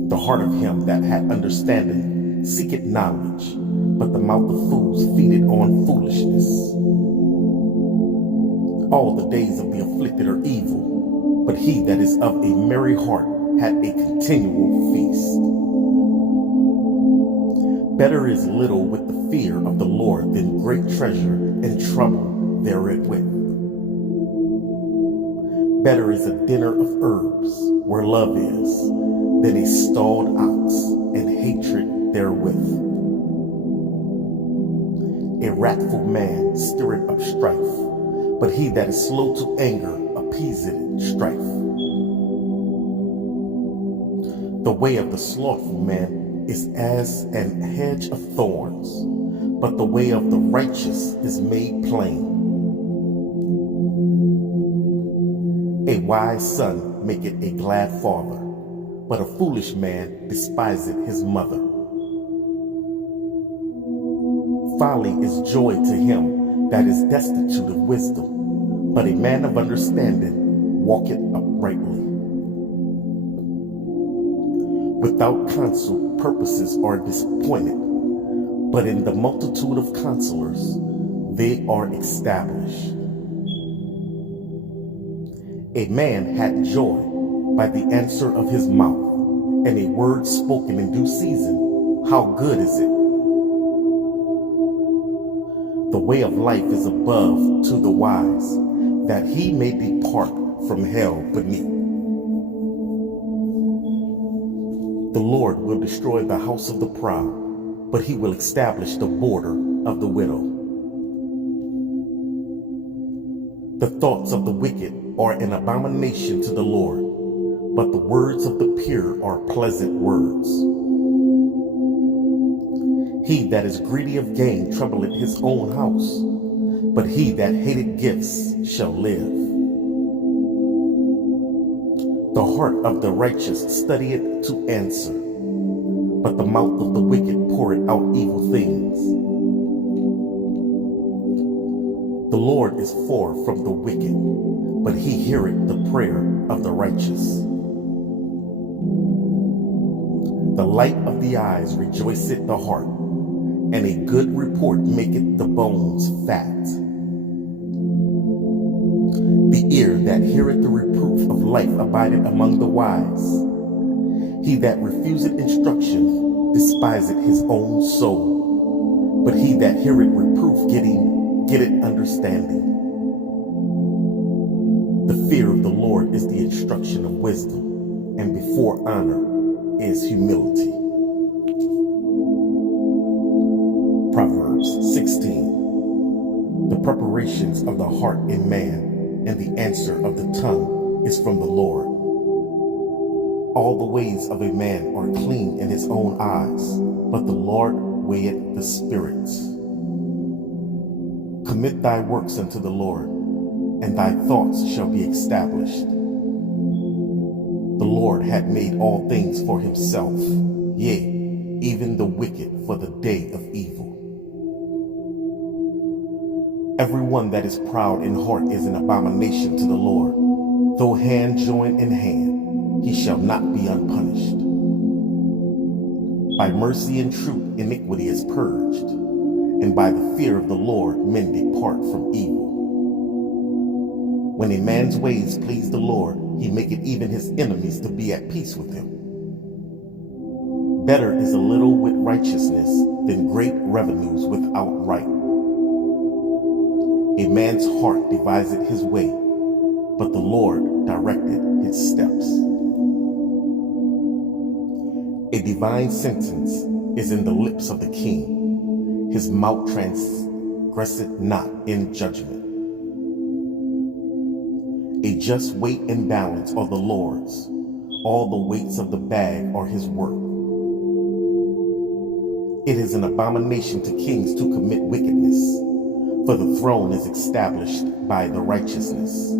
The heart of him that hath understanding seeketh knowledge, but the mouth of fools feedeth on foolishness. All the days of the afflicted are evil, but he that is of a merry heart hath a continual feast. Better is little with the fear of the Lord than great treasure and trouble therewith. Better is a dinner of herbs where love is, than a stalled ox and hatred therewith. A wrathful man stirreth up strife, but he that is slow to anger appeaseth strife. The way of the slothful man is as an hedge of thorns, but the way of the righteous is made plain. A wise son maketh a glad father, but a foolish man despiseth his mother. Folly is joy to him that is destitute of wisdom, but a man of understanding walketh uprightly. Without counsel, purposes are disappointed, but in the multitude of counselors, they are established. A man hath joy by the answer of his mouth, and a word spoken in due season, how good is it? The way of life is above to the wise, that he may depart from hell beneath. The Lord will destroy the house of the proud, but he will establish the border of the widow. The thoughts of the wicked are an abomination to the Lord, but the words of the pure are pleasant words. He that is greedy of gain troubleth his own house, but he that hateth gifts shall live. The heart of the righteous studieth to answer, but the mouth of the wicked poureth out evil things. The Lord is far from the wicked, but he heareth the prayer of the righteous. The light of the eyes rejoiceth the heart, and a good report maketh the bones fat. The ear that heareth the reproof of life abideth among the wise. He that refuseth instruction despiseth his own soul, but he that heareth reproof getteth understanding. The fear of the Lord is the instruction of wisdom, and before honor is humility. Proverbs 16. The preparations of the heart in man, and the answer of the tongue is from the Lord. All the ways of a man are clean in his own eyes, but the Lord weigheth the spirits. Commit thy works unto the Lord, and thy thoughts shall be established. The Lord hath made all things for himself, yea, even the wicked for the day of evil. Everyone that is proud in heart is an abomination to the Lord. Though hand join in hand, he shall not be unpunished. By mercy and truth iniquity is purged, and by the fear of the Lord men depart from evil. When a man's ways please the Lord, he maketh even his enemies to be at peace with him. Better is a little with righteousness than great revenues without right. A man's heart deviseth his way, but the Lord directed his steps. A divine sentence is in the lips of the king. His mouth transgresseth not in judgment. A just weight and balance are the Lord's. All the weights of the bag are his work. It is an abomination to kings to commit wickedness, for the throne is established by the righteousness.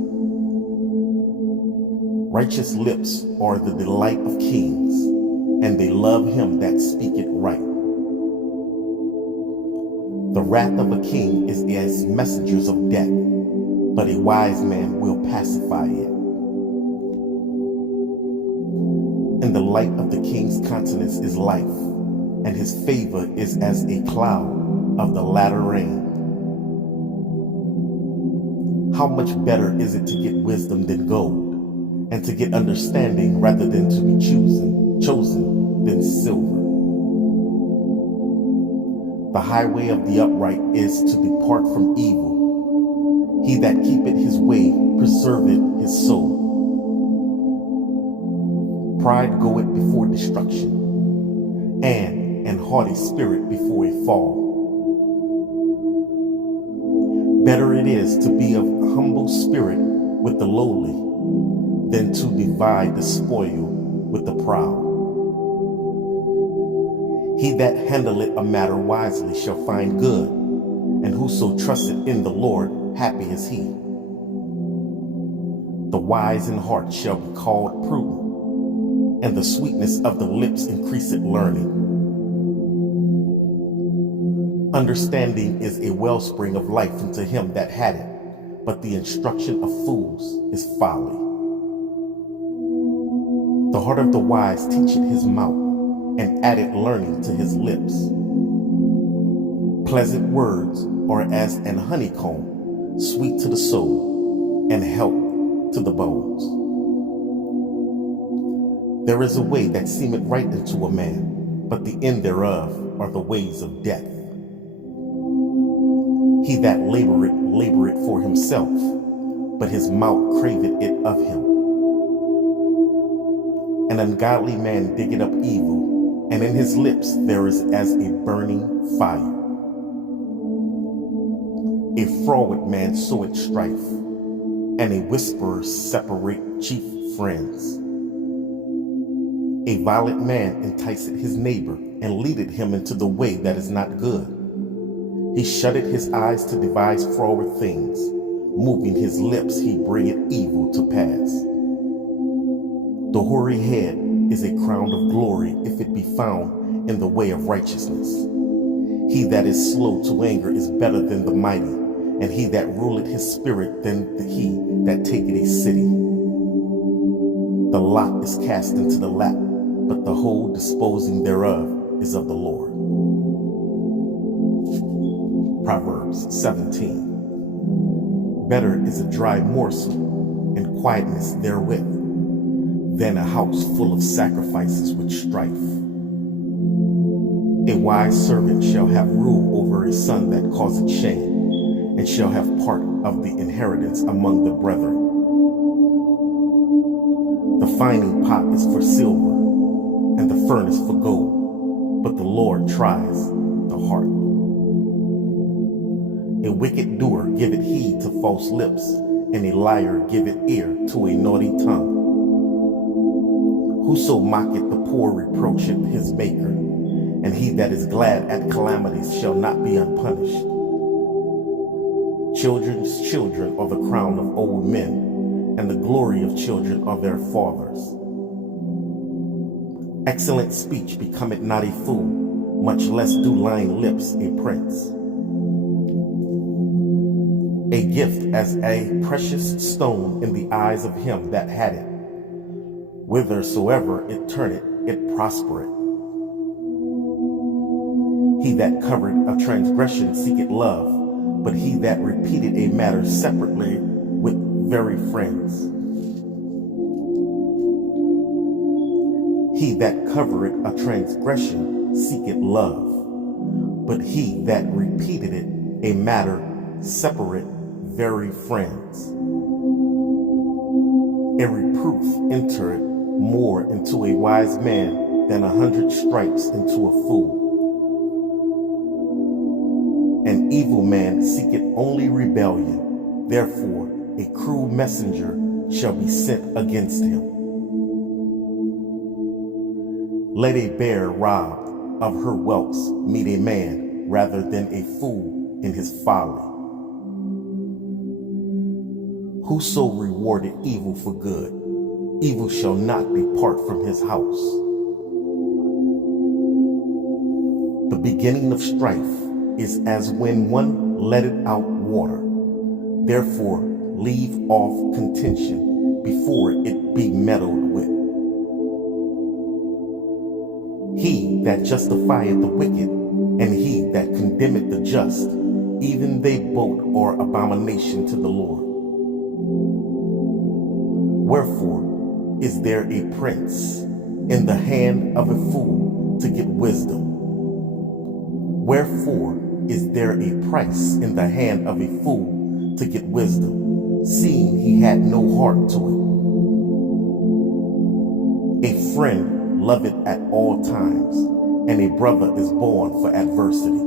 Righteous lips are the delight of kings, and they love him that speaketh right. The wrath of a king is as messengers of death, but a wise man will pacify it. And the light of the king's countenance is life, and his favor is as a cloud of the latter rain. How much better is it to get wisdom than gold, and to get understanding rather than to be chosen than silver. The highway of the upright is to depart from evil. He that keepeth his way preserveth his soul. Pride goeth before destruction, and an haughty spirit before a fall. Better it is to be of humble spirit with the lowly than to divide the spoil with the proud. He that handleth a matter wisely shall find good, and whoso trusteth in the Lord, happy is he. The wise in heart shall be called prudent, and the sweetness of the lips increaseth learning. Understanding is a wellspring of life unto him that had it, but the instruction of fools is folly. The heart of the wise teacheth his mouth, and added learning to his lips. Pleasant words are as an honeycomb, sweet to the soul, and health to the bones. There is a way that seemeth right unto a man, but the end thereof are the ways of death. He that laboreth for himself, but his mouth craveth it of him. An ungodly man diggeth up evil, and in his lips there is as a burning fire. A froward man soweth strife, and a whisperer separate chief friends. A violent man enticeth his neighbor, and leadeth him into the way that is not good. He shutteth his eyes to devise froward things, moving his lips he bringeth evil to pass. The hoary head is a crown of glory if it be found in the way of righteousness. He that is slow to anger is better than the mighty, and he that ruleth his spirit than he that taketh a city. The lot is cast into the lap, but the whole disposing thereof is of the Lord. Proverbs 17. Better is a dry morsel, and quietness therewith, than a house full of sacrifices with strife. A wise servant shall have rule over a son that causeth shame, and shall have part of the inheritance among the brethren. The fining pot is for silver, and the furnace for gold, but the Lord tries the heart. A wicked doer giveth heed to false lips, and a liar giveth ear to a naughty tongue. Whoso mocketh the poor reproacheth his maker, and he that is glad at calamities shall not be unpunished. Children's children are the crown of old men, and the glory of children are their fathers. Excellent speech becometh not a fool, much less do lying lips a prince. A gift as a precious stone in the eyes of him that had it. Whithersoever it turneth, it prospereth. He that covered a transgression seeketh love, but he that repeated a matter separately with very friends. He that covereth a transgression seeketh love, but he that repeated it a matter separate very friends. A reproof entereth more into a wise man than 100 stripes into a fool. An evil man seeketh only rebellion, therefore a cruel messenger shall be sent against him. Let a bear robbed of her whelps meet a man rather than a fool in his folly. Whoso rewarded evil for good, evil shall not depart from his house. The beginning of strife is as when one letteth out water. Therefore leave off contention before it be meddled with. He that justifieth the wicked, and he that condemneth the just, even they both are abomination to the Lord. Wherefore is there a prince in the hand of a fool to get wisdom? Wherefore is there a price in the hand of a fool to get wisdom, seeing he had no heart to it? A friend loveth at all times, and a brother is born for adversity.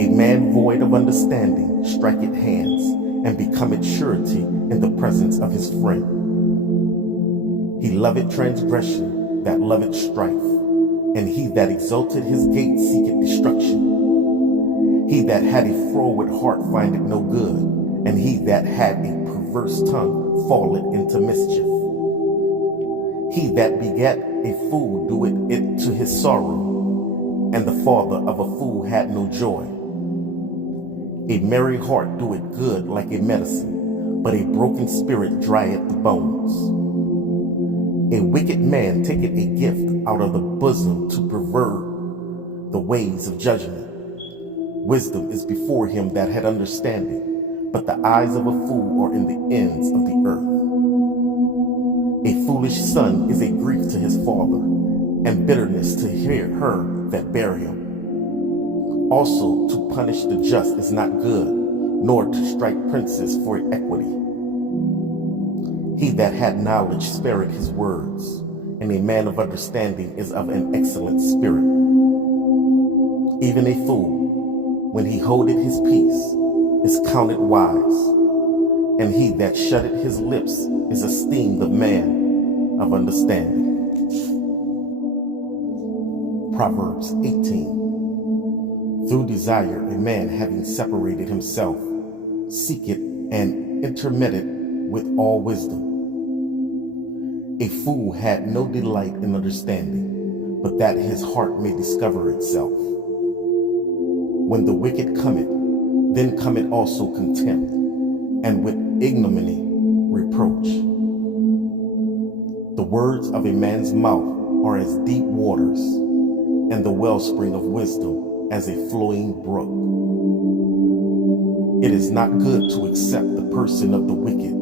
A man void of understanding striketh hands, and becometh surety in the presence of his friend. He loveth transgression that loveth strife, and he that exalted his gate seeketh destruction. He that had a froward heart findeth no good, and he that had a perverse tongue falleth into mischief. He that begat a fool doeth it to his sorrow, and the father of a fool had no joy. A merry heart doeth good like a medicine, but a broken spirit drieth the bones. A wicked man taketh a gift out of the bosom to pervert the ways of judgment. Wisdom is before him that had understanding, but the eyes of a fool are in the ends of the earth. A foolish son is a grief to his father, and bitterness to her that bare him. Also, to punish the just is not good, nor to strike princes for equity. He that had knowledge spared his words, and a man of understanding is of an excellent spirit. Even a fool, when he holdeth his peace, is counted wise, and he that shutteth his lips is esteemed a man of understanding. Proverbs 18. Through desire a man having separated himself seeketh and intermeddeth with all wisdom. A fool had no delight in understanding, but that his heart may discover itself. When the wicked cometh, then cometh also contempt, and with ignominy reproach. The words of a man's mouth are as deep waters, and the wellspring of wisdom as a flowing brook. It is not good to accept the person of the wicked,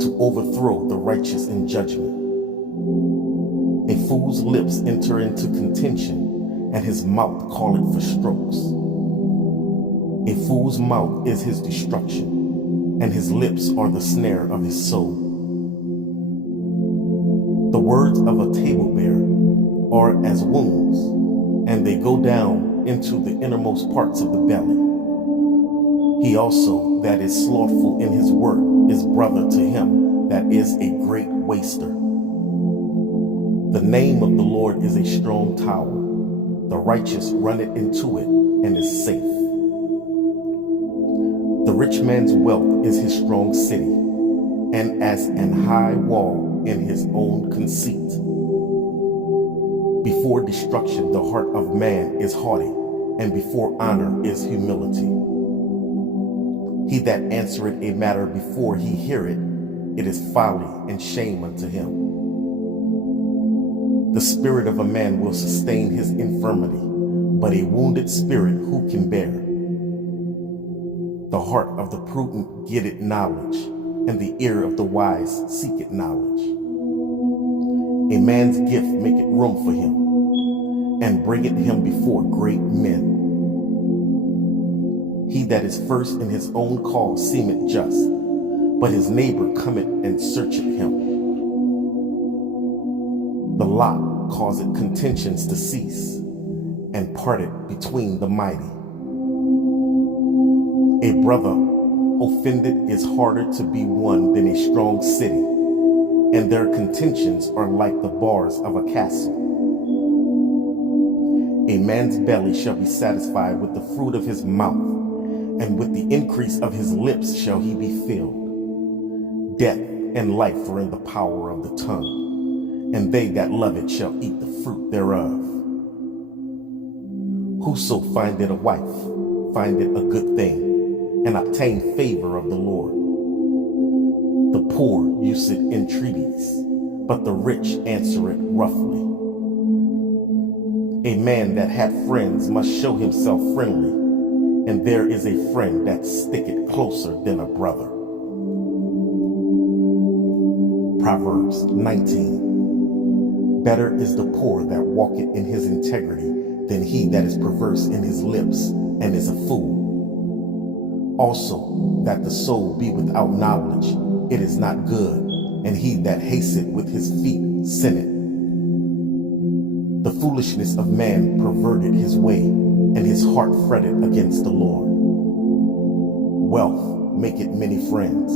to overthrow the righteous in judgment. A fool's lips enter into contention, and his mouth calleth for strokes. A fool's mouth is his destruction, and his lips are the snare of his soul. The words of a talebearer are as wounds, and they go down into the innermost parts of the belly. He also that is slothful in his work is brother to him that is a great waster. The name of the Lord is a strong tower. The righteous runneth into it and is safe. The rich man's wealth is his strong city, and as an high wall in his own conceit. Before destruction the heart of man is haughty, and before honor is humility. He that answereth a matter before he hear it, it is folly and shame unto him. The spirit of a man will sustain his infirmity, but a wounded spirit who can bear? The heart of the prudent getteth knowledge, and the ear of the wise seeketh knowledge. A man's gift maketh room for him, and bringeth him before great men. He that is first in his own cause seemeth just, but his neighbor cometh and searcheth him. The lot causeth contentions to cease, and parted between the mighty. A brother offended is harder to be won than a strong city, and their contentions are like the bars of a castle. A man's belly shall be satisfied with the fruit of his mouth, and with the increase of his lips shall he be filled. Death and life are in the power of the tongue, and they that love it shall eat the fruit thereof. Whoso findeth a wife findeth a good thing, and obtain favor of the Lord. The poor useth entreaties, but the rich answereth roughly. A man that hath friends must show himself friendly, and there is a friend that sticketh closer than a brother. Proverbs 19. Better is the poor that walketh in his integrity than he that is perverse in his lips and is a fool. Also, that the soul be without knowledge, it is not good, and he that hasteth with his feet sinneth. The foolishness of man perverted his way, and his heart fretted against the Lord. Wealth maketh many friends,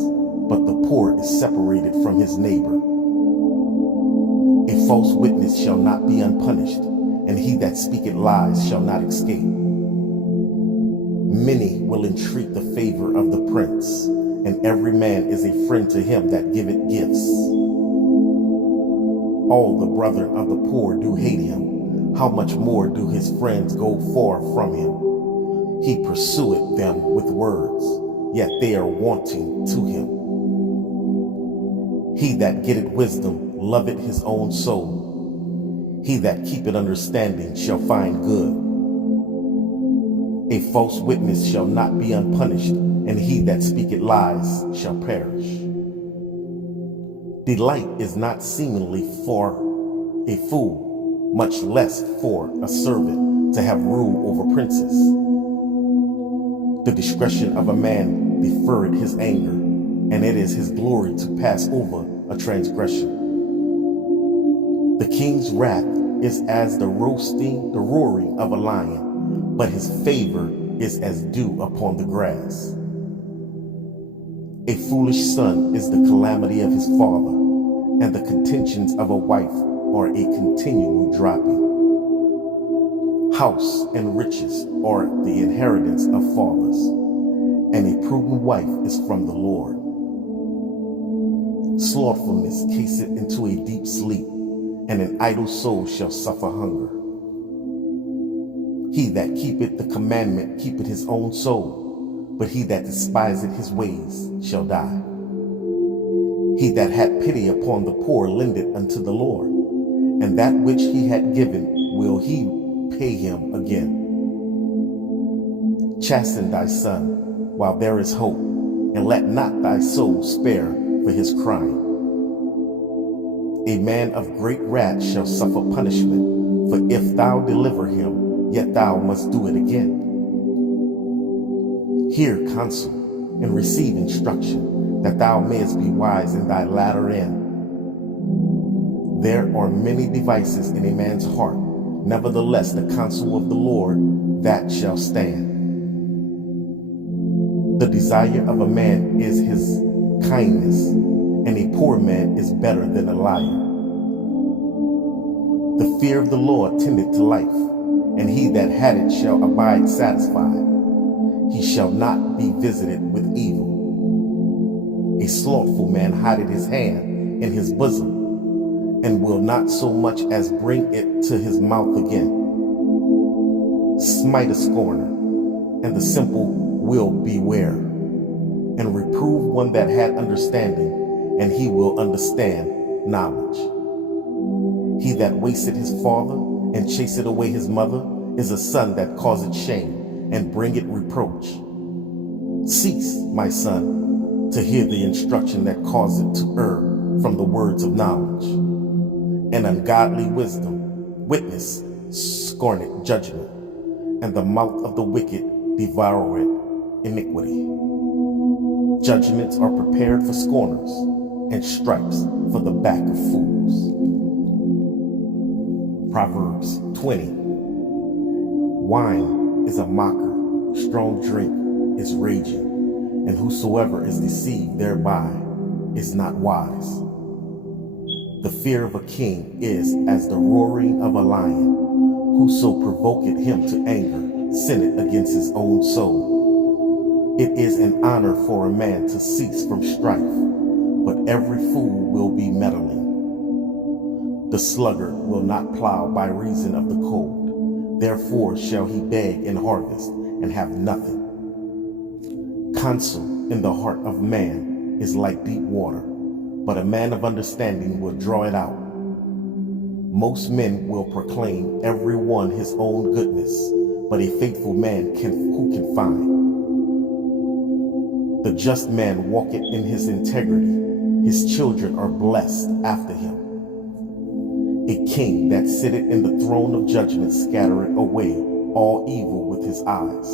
but the poor is separated from his neighbor. A false witness shall not be unpunished, and he that speaketh lies shall not escape. Many will entreat the favor of the prince, and every man is a friend to him that giveth gifts. All the brethren of the poor do hate him. How much more do his friends go far from him? He pursueth them with words, yet they are wanting to him. He that getteth wisdom loveth his own soul. He that keepeth understanding shall find good. A false witness shall not be unpunished, and he that speaketh lies shall perish. Delight is not seemingly for a fool, much less for a servant to have rule over princes. The discretion of a man deferreth his anger, and it is his glory to pass over a transgression. The king's wrath is as the roaring of a lion, but his favor is as dew upon the grass. A foolish son is the calamity of his father, and the contentions of a wife are a continual dropping. House and riches are the inheritance of fathers, and a prudent wife is from the Lord. Slothfulness caseth into a deep sleep, and an idle soul shall suffer hunger. He that keepeth the commandment keepeth his own soul, but he that despiseth his ways shall die. He that hath pity upon the poor lendeth unto the Lord, and that which he hath given will he pay him again. Chasten thy son while there is hope, and let not thy soul spare for his crime. A man of great wrath shall suffer punishment, for if thou deliver him, yet thou must do it again. Hear counsel, and receive instruction, that thou mayest be wise in thy latter end. There are many devices in a man's heart, nevertheless the counsel of the Lord, that shall stand. The desire of a man is his kindness, and a poor man is better than a liar. The fear of the Lord tendeth to life, and he that had it shall abide satisfied. He shall not be visited with evil. A slothful man hideth his hand in his bosom, and will not so much as bring it to his mouth again. Smite a scorner, and the simple will beware, and reprove one that had understanding, and he will understand knowledge. He that wasteth his father, and chaseth away his mother, is a son that causeth shame, and bringeth reproach. Cease, my son, to hear the instruction that causeth to err from the words of knowledge. And ungodly wisdom, witness, scorneth judgment, and the mouth of the wicked devoureth iniquity. Judgments are prepared for scorners, and stripes for the back of fools. Proverbs 20. Wine is a mocker, strong drink is raging, and whosoever is deceived thereby is not wise. The fear of a king is as the roaring of a lion. Whoso provoketh him to anger sinneth against his own soul. It is an honor for a man to cease from strife, but every fool will be meddling. The sluggard will not plow by reason of the cold, therefore shall he beg in harvest and have nothing. Counsel in the heart of man is like deep water, but a man of understanding will draw it out. Most men will proclaim every one his own goodness, but a faithful man who can find? The just man walketh in his integrity, his children are blessed after him. A king that sitteth in the throne of judgment scattereth away all evil with his eyes.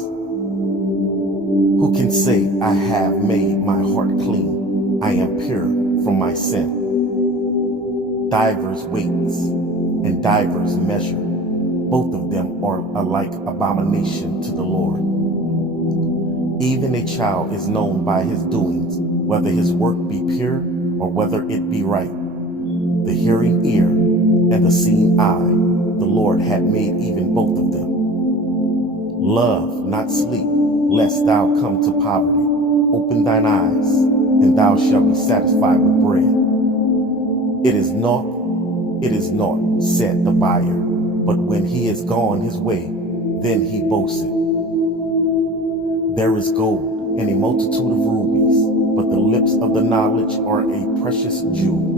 Who can say, I have made my heart clean, I am pure from my sin? Divers weights and divers measure, both of them are alike abomination to the Lord. Even a child is known by his doings, whether his work be pure or whether it be right. The hearing ear and the seeing eye, the Lord had made even both of them. Love, not sleep, lest thou come to poverty. Open thine eyes, and thou shalt be satisfied with bread. It is naught, said the buyer, but when he is gone his way, then he boasteth. There is gold and a multitude of rubies, but the lips of the knowledge are a precious jewel.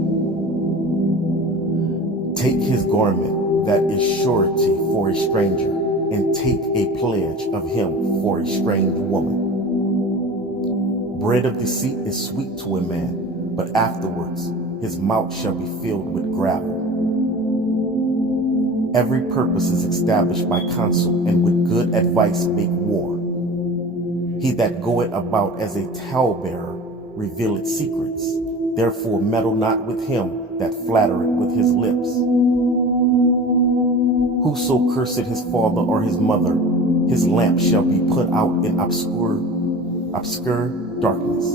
Take his garment that is surety for a stranger, and take a pledge of him for a strange woman. Bread of deceit is sweet to a man, but afterwards his mouth shall be filled with gravel. Every purpose is established by counsel, and with good advice make war. He that goeth about as a talebearer revealeth secrets. Therefore meddle not with him that flattereth with his lips. Whoso curseth his father or his mother, his lamp shall be put out in obscure darkness.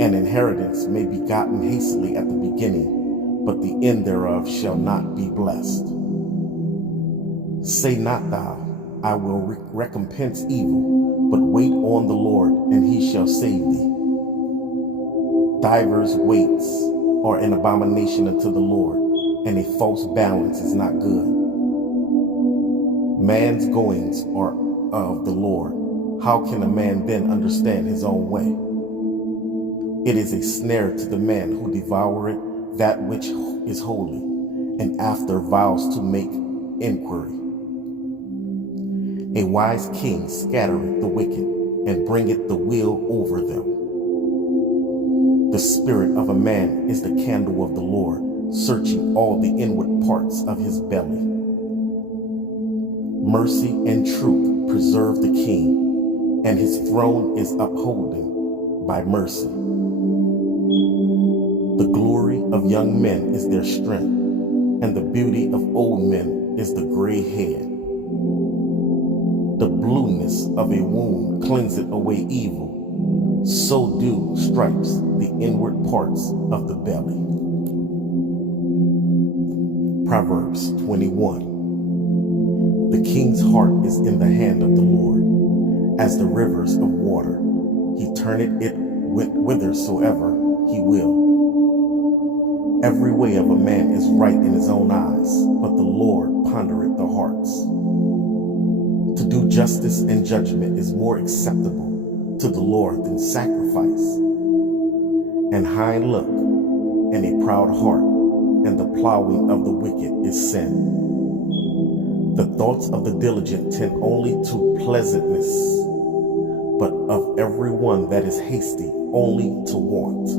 An inheritance may be gotten hastily at the beginning, but the end thereof shall not be blessed. Say not thou, I will recompense evil, but wait on the Lord, and he shall save thee. Divers weights are an abomination unto the Lord, and a false balance is not good. Man's goings are of the Lord. How can a man then understand his own way? It is a snare to the man who devoureth that which is holy, and after vows to make inquiry. A wise king scattereth the wicked, and bringeth the will over them. The spirit of a man is the candle of the Lord, searching all the inward parts of his belly. Mercy and truth preserve the king, and his throne is upholden by mercy. The glory of young men is their strength, and the beauty of old men is the gray head. The blueness of a wound cleanseth away evil, so do stripes the inward parts of the belly. Proverbs 21. The king's heart is in the hand of the Lord, as the rivers of water. He turneth it whithersoever he will. Every way of a man is right in his own eyes, but the Lord pondereth the hearts. To do justice and judgment is more acceptable to the Lord than sacrifice. An high look and a proud heart, and the plowing of the wicked is sin. The thoughts of the diligent tend only to pleasantness, but of every one that is hasty only to want.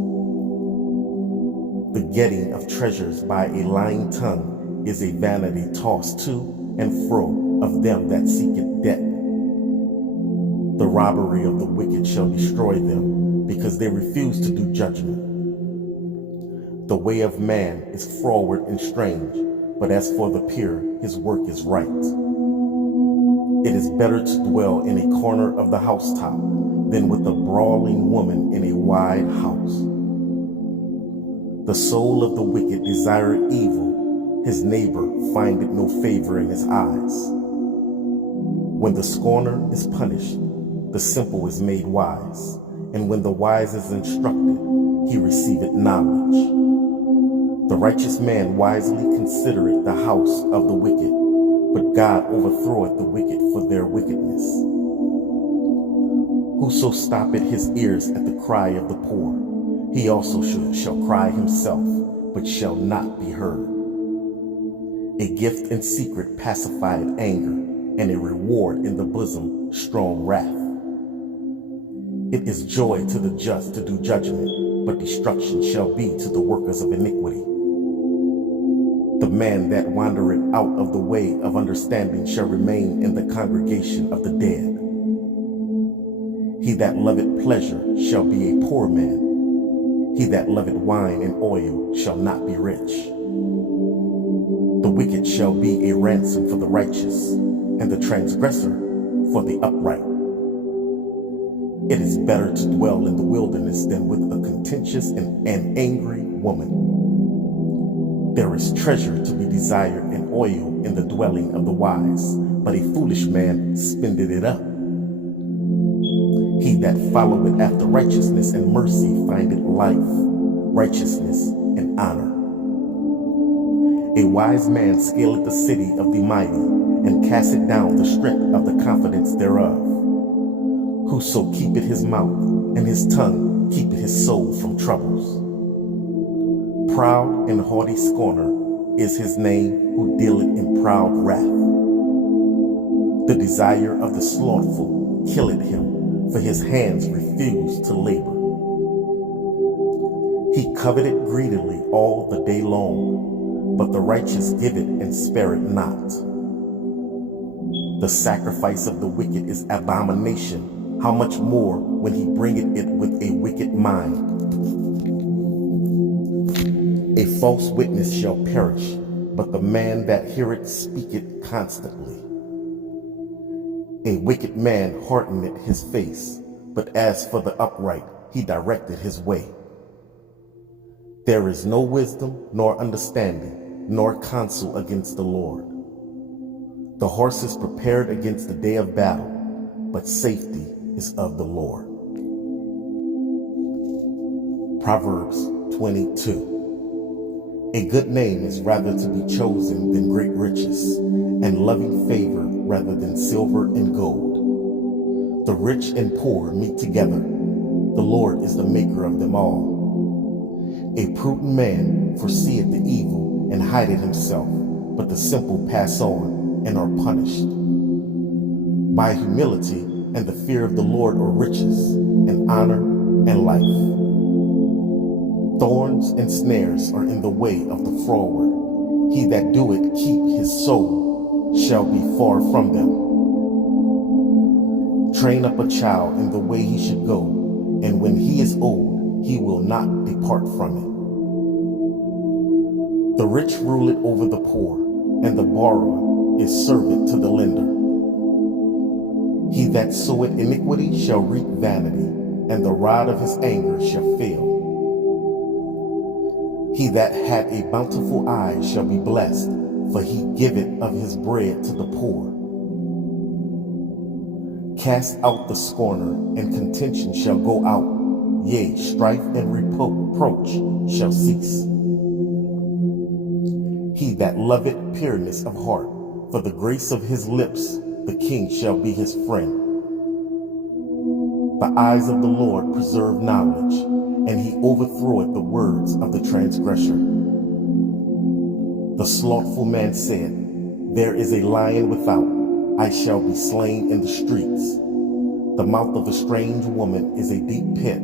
The getting of treasures by a lying tongue is a vanity tossed to and fro of them that seeketh death. The robbery of the wicked shall destroy them, because they refuse to do judgment. The way of man is froward and strange, but as for the pure, his work is right. It is better to dwell in a corner of the housetop than with a brawling woman in a wide house. The soul of the wicked desireth evil, his neighbor findeth no favor in his eyes. When the scorner is punished, the simple is made wise, and when the wise is instructed, he receiveth knowledge. The righteous man wisely considereth the house of the wicked, but God overthroweth the wicked for their wickedness. Whoso stoppeth his ears at the cry of the poor, he also shall cry himself, but shall not be heard. A gift in secret pacifieth anger, and a reward in the bosom strong wrath. It is joy to the just to do judgment, but destruction shall be to the workers of iniquity. The man that wandereth out of the way of understanding shall remain in the congregation of the dead. He that loveth pleasure shall be a poor man. He that loveth wine and oil shall not be rich. The wicked shall be a ransom for the righteous, and the transgressor for the upright. It is better to dwell in the wilderness than with a contentious and angry woman. There is treasure to be desired and oil in the dwelling of the wise, but a foolish man spendeth it up. He that followeth after righteousness and mercy findeth life, righteousness, and honor. A wise man scaleth the city of the mighty, and casteth down the strength of the confidence thereof. Whoso keepeth his mouth, and his tongue keepeth his soul from troubles. Proud and haughty scorner is his name who dealeth in proud wrath. The desire of the slothful killeth him, for his hands refuse to labor. He coveted greedily all the day long, but the righteous giveth and spareth not. The sacrifice of the wicked is abomination, how much more when he bringeth it with a wicked mind. A false witness shall perish, but the man that heareth speaketh constantly. A wicked man hardeneth his face, but as for the upright, he directed his way. There is no wisdom, nor understanding, nor counsel against the Lord. The horse is prepared against the day of battle, but safety is of the Lord. Proverbs 22. A good name is rather to be chosen than great riches, and loving favor rather than silver and gold. The rich and poor meet together. The Lord is the maker of them all. A prudent man foreseeth the evil and hideth himself, but the simple pass on and are punished. By humility and the fear of the Lord are riches, and honor and life. Thorns and snares are in the way of the froward. He that doeth keep his soul shall be far from them. Train up a child in the way he should go, and when he is old, he will not depart from it. The rich ruleth over the poor, and the borrower is servant to the lender. He that soweth iniquity shall reap vanity, and the rod of his anger shall fail. He that had a bountiful eye shall be blessed, for he giveth of his bread to the poor. Cast out the scorner, and contention shall go out, yea, strife and reproach shall cease. He that loveth pureness of heart, for the grace of his lips, the king shall be his friend. The eyes of the Lord preserve knowledge, and he overthroweth the words of the transgressor. The slothful man said, there is a lion without, I shall be slain in the streets. The mouth of a strange woman is a deep pit.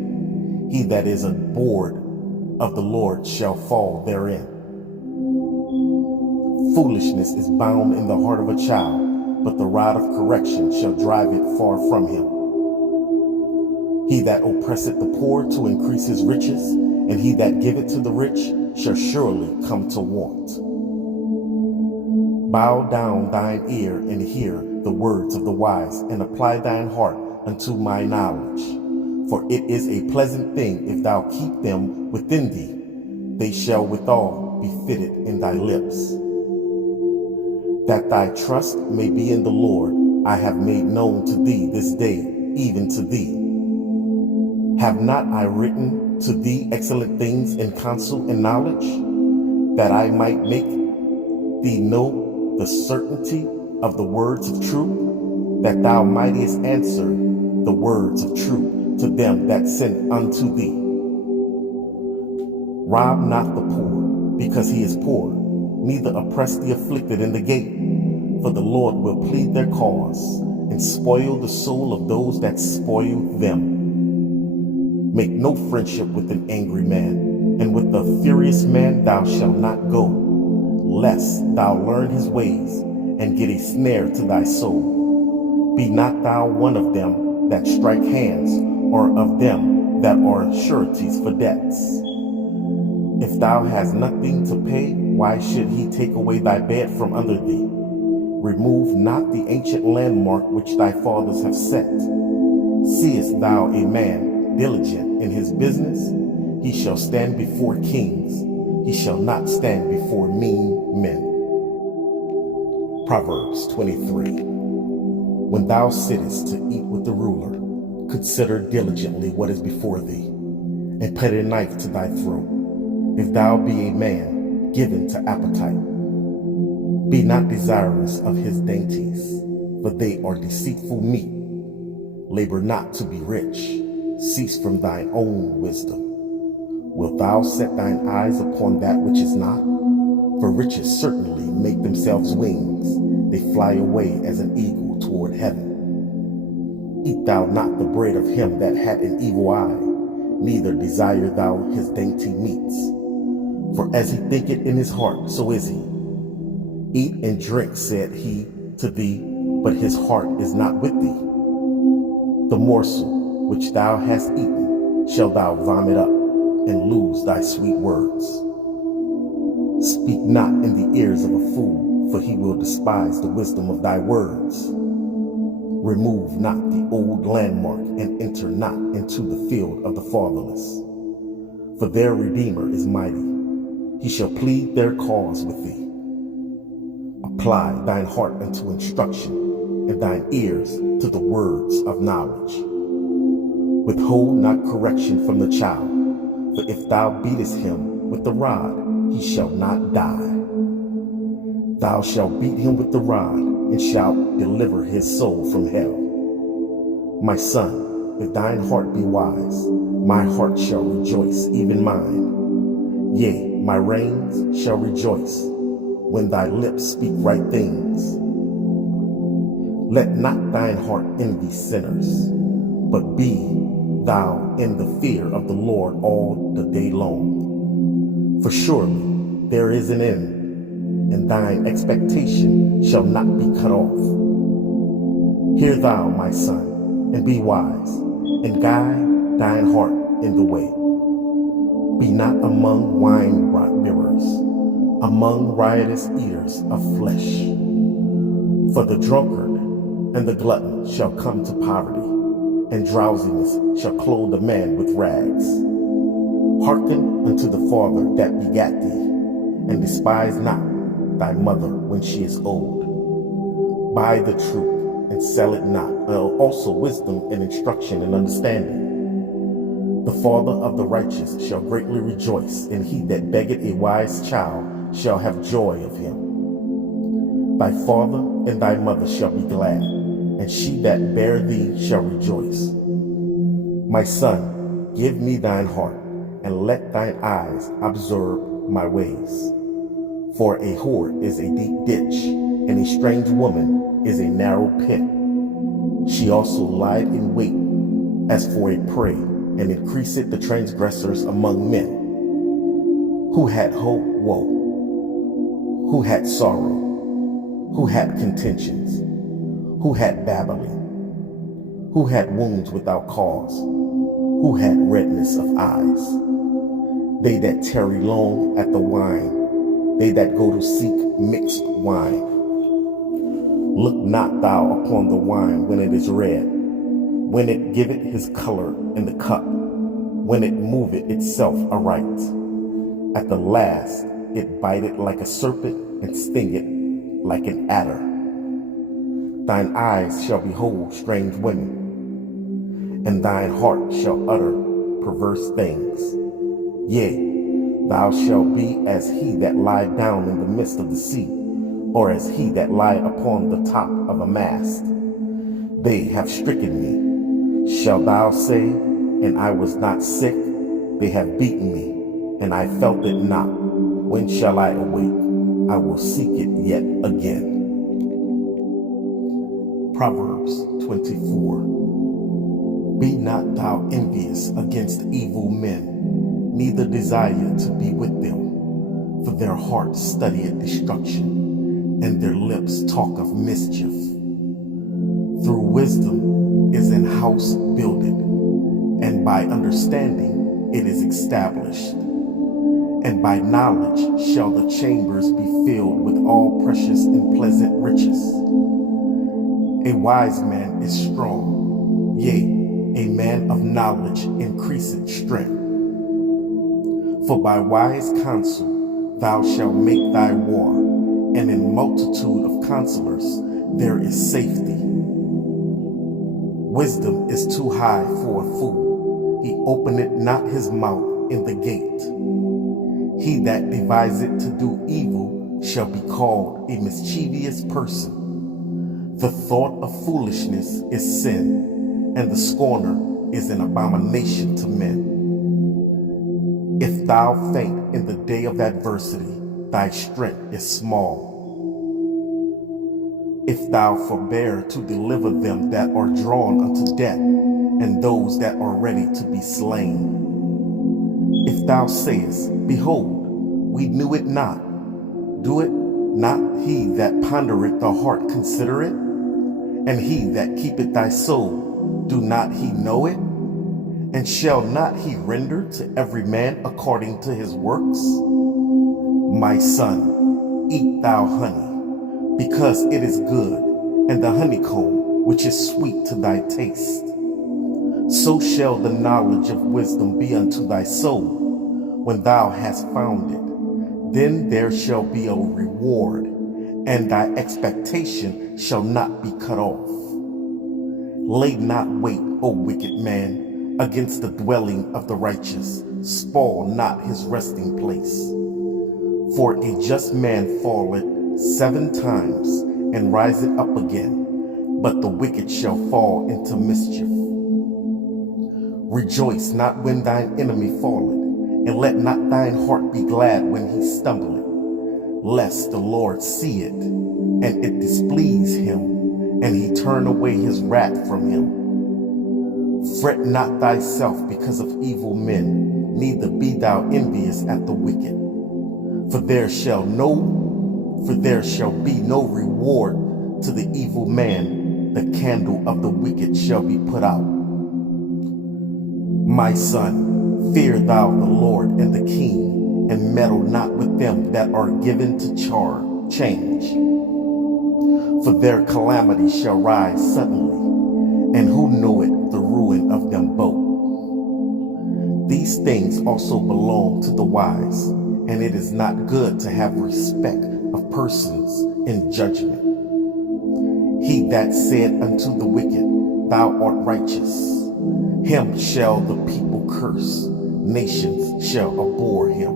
He that is abhorred of the Lord shall fall therein. Foolishness is bound in the heart of a child, but the rod of correction shall drive it far from him. He that oppresseth the poor to increase his riches, and he that giveth to the rich shall surely come to want. Bow down thine ear and hear the words of the wise, and apply thine heart unto my knowledge. For it is a pleasant thing if thou keep them within thee. They shall withal be fitted in thy lips. That thy trust may be in the Lord, I have made known to thee this day, even to thee. Have not I written to thee excellent things in counsel and knowledge, that I might make thee know the certainty of the words of truth, that thou mightest answer the words of truth to them that send unto thee? Rob not the poor, because he is poor, neither oppress the afflicted in the gate, for the Lord will plead their cause, and spoil the soul of those that spoil them. Make no friendship with an angry man, and with a furious man thou shalt not go, lest thou learn his ways, and get a snare to thy soul. Be not thou one of them that strike hands, or of them that are sureties for debts. If thou hast nothing to pay, why should he take away thy bed from under thee? Remove not the ancient landmark which thy fathers have set. Seest thou a man diligent in his business? He shall stand before kings. He shall not stand before mean men. Proverbs 23. When thou sittest to eat with the ruler, consider diligently what is before thee, and put a knife to thy throat. If thou be a man given to appetite, be not desirous of his dainties, for they are deceitful meat. Labor not to be rich. Cease from thine own wisdom. Wilt thou set thine eyes upon that which is not? For riches certainly make themselves wings. They fly away as an eagle toward heaven. Eat thou not the bread of him that had an evil eye, neither desire thou his dainty meats. For as he thinketh in his heart, so is he. Eat and drink, said he to thee, but his heart is not with thee. The morsel which thou hast eaten shall thou vomit up, and lose thy sweet words. Speak not in the ears of a fool, for he will despise the wisdom of thy words. Remove not the old landmark, and enter not into the field of the fatherless. For their Redeemer is mighty, he shall plead their cause with thee. Apply thine heart unto instruction, and thine ears to the words of knowledge. Withhold not correction from the child, for if thou beatest him with the rod, he shall not die. Thou shalt beat him with the rod, and shalt deliver his soul from hell. My son, if thine heart be wise, my heart shall rejoice, even mine. Yea, my reins shall rejoice, when thy lips speak right things. Let not thine heart envy sinners, but be thou in the fear of the Lord all the day long. For surely there is an end, and thine expectation shall not be cut off. Hear thou, my son, and be wise, and guide thine heart in the way. Be not among wine bibbers, among riotous eaters of flesh. For the drunkard and the glutton shall come to poverty, and drowsiness shall clothe a man with rags. Hearken unto the father that begat thee, and despise not thy mother when she is old. Buy the truth and sell it not, also wisdom and instruction and understanding. The father of the righteous shall greatly rejoice, and he that beggeth a wise child shall have joy of him. Thy father and thy mother shall be glad, and she that bare thee shall rejoice. My son, give me thine heart, and let thine eyes observe my ways. For a whore is a deep ditch, and a strange woman is a narrow pit. She also lied in wait as for a prey, and increaseth the transgressors among men. Who had woe? Who had sorrow? Who had contentions? Who had babbling? Who had wounds without cause? Who had redness of eyes? They that tarry long at the wine, they that go to seek mixed wine. Look not thou upon the wine when it is red, when it giveth his color in the cup, when it moveth itself aright. At the last it biteth like a serpent, and stingeth like an adder. Thine eyes shall behold strange women, and thine heart shall utter perverse things. Yea, thou shalt be as he that lieth down in the midst of the sea, or as he that lieth upon the top of a mast. They have stricken me. Shalt thou say, and I was not sick? They have beaten me, and I felt it not. When shall I awake? I will seek it yet again. Proverbs 24. Be not thou envious against evil men, neither desire to be with them. For their hearts studieth destruction, and their lips talk of mischief. Through wisdom is an house builded, and by understanding it is established. And by knowledge shall the chambers be filled with all precious and pleasant riches. A wise man is strong, yea, a man of knowledge increaseth strength. For by wise counsel thou shalt make thy war, and in multitude of counselors there is safety. Wisdom is too high for a fool, he openeth not his mouth in the gate. He that deviseth to do evil shall be called a mischievous person. The thought of foolishness is sin, and the scorner is an abomination to men. If thou faint in the day of adversity, thy strength is small. If thou forbear to deliver them that are drawn unto death, and those that are ready to be slain. If thou sayest, behold, we knew it not, do it not he that pondereth the heart consider it? And he that keepeth thy soul, do not he know it? And shall not he render to every man according to his works? My son, eat thou honey, because it is good, and the honeycomb, which is sweet to thy taste. So shall the knowledge of wisdom be unto thy soul, when thou hast found it. Then there shall be a reward, and thy expectation shall not be cut off. Lay not wait, O wicked man, against the dwelling of the righteous. Spoil not his resting place. For a just man falleth 7 times, and riseth up again, but the wicked shall fall into mischief. Rejoice not when thine enemy falleth, and let not thine heart be glad when he stumbleth, lest the Lord see it, and it displease him, and he turn away his wrath from him. Fret not thyself because of evil men, neither be thou envious at the wicked. For there shall be no reward to the evil man. The candle of the wicked shall be put out. My son, fear thou the Lord and the king, and meddle not with them that are given to change. For their calamity shall rise suddenly, and who knoweth the ruin of them both? These things also belong to the wise, and it is not good to have respect of persons in judgment. He that said unto the wicked, Thou art righteous, him shall the people curse, nations shall abhor him.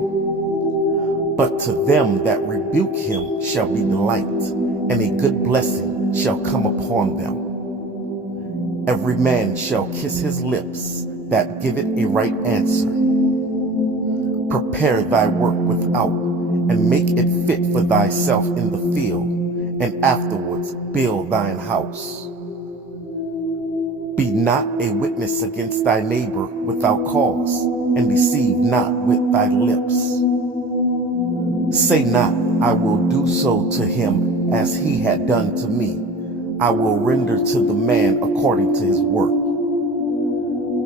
But to them that rebuke him shall be delight, and a good blessing shall come upon them. Every man shall kiss his lips that giveth a right answer. Prepare thy work without, and make it fit for thyself in the field, and afterwards build thine house. Be not a witness against thy neighbor without cause, and deceive not with thy lips. Say not, I will do so to him as he had done to me. I will render to the man according to his work.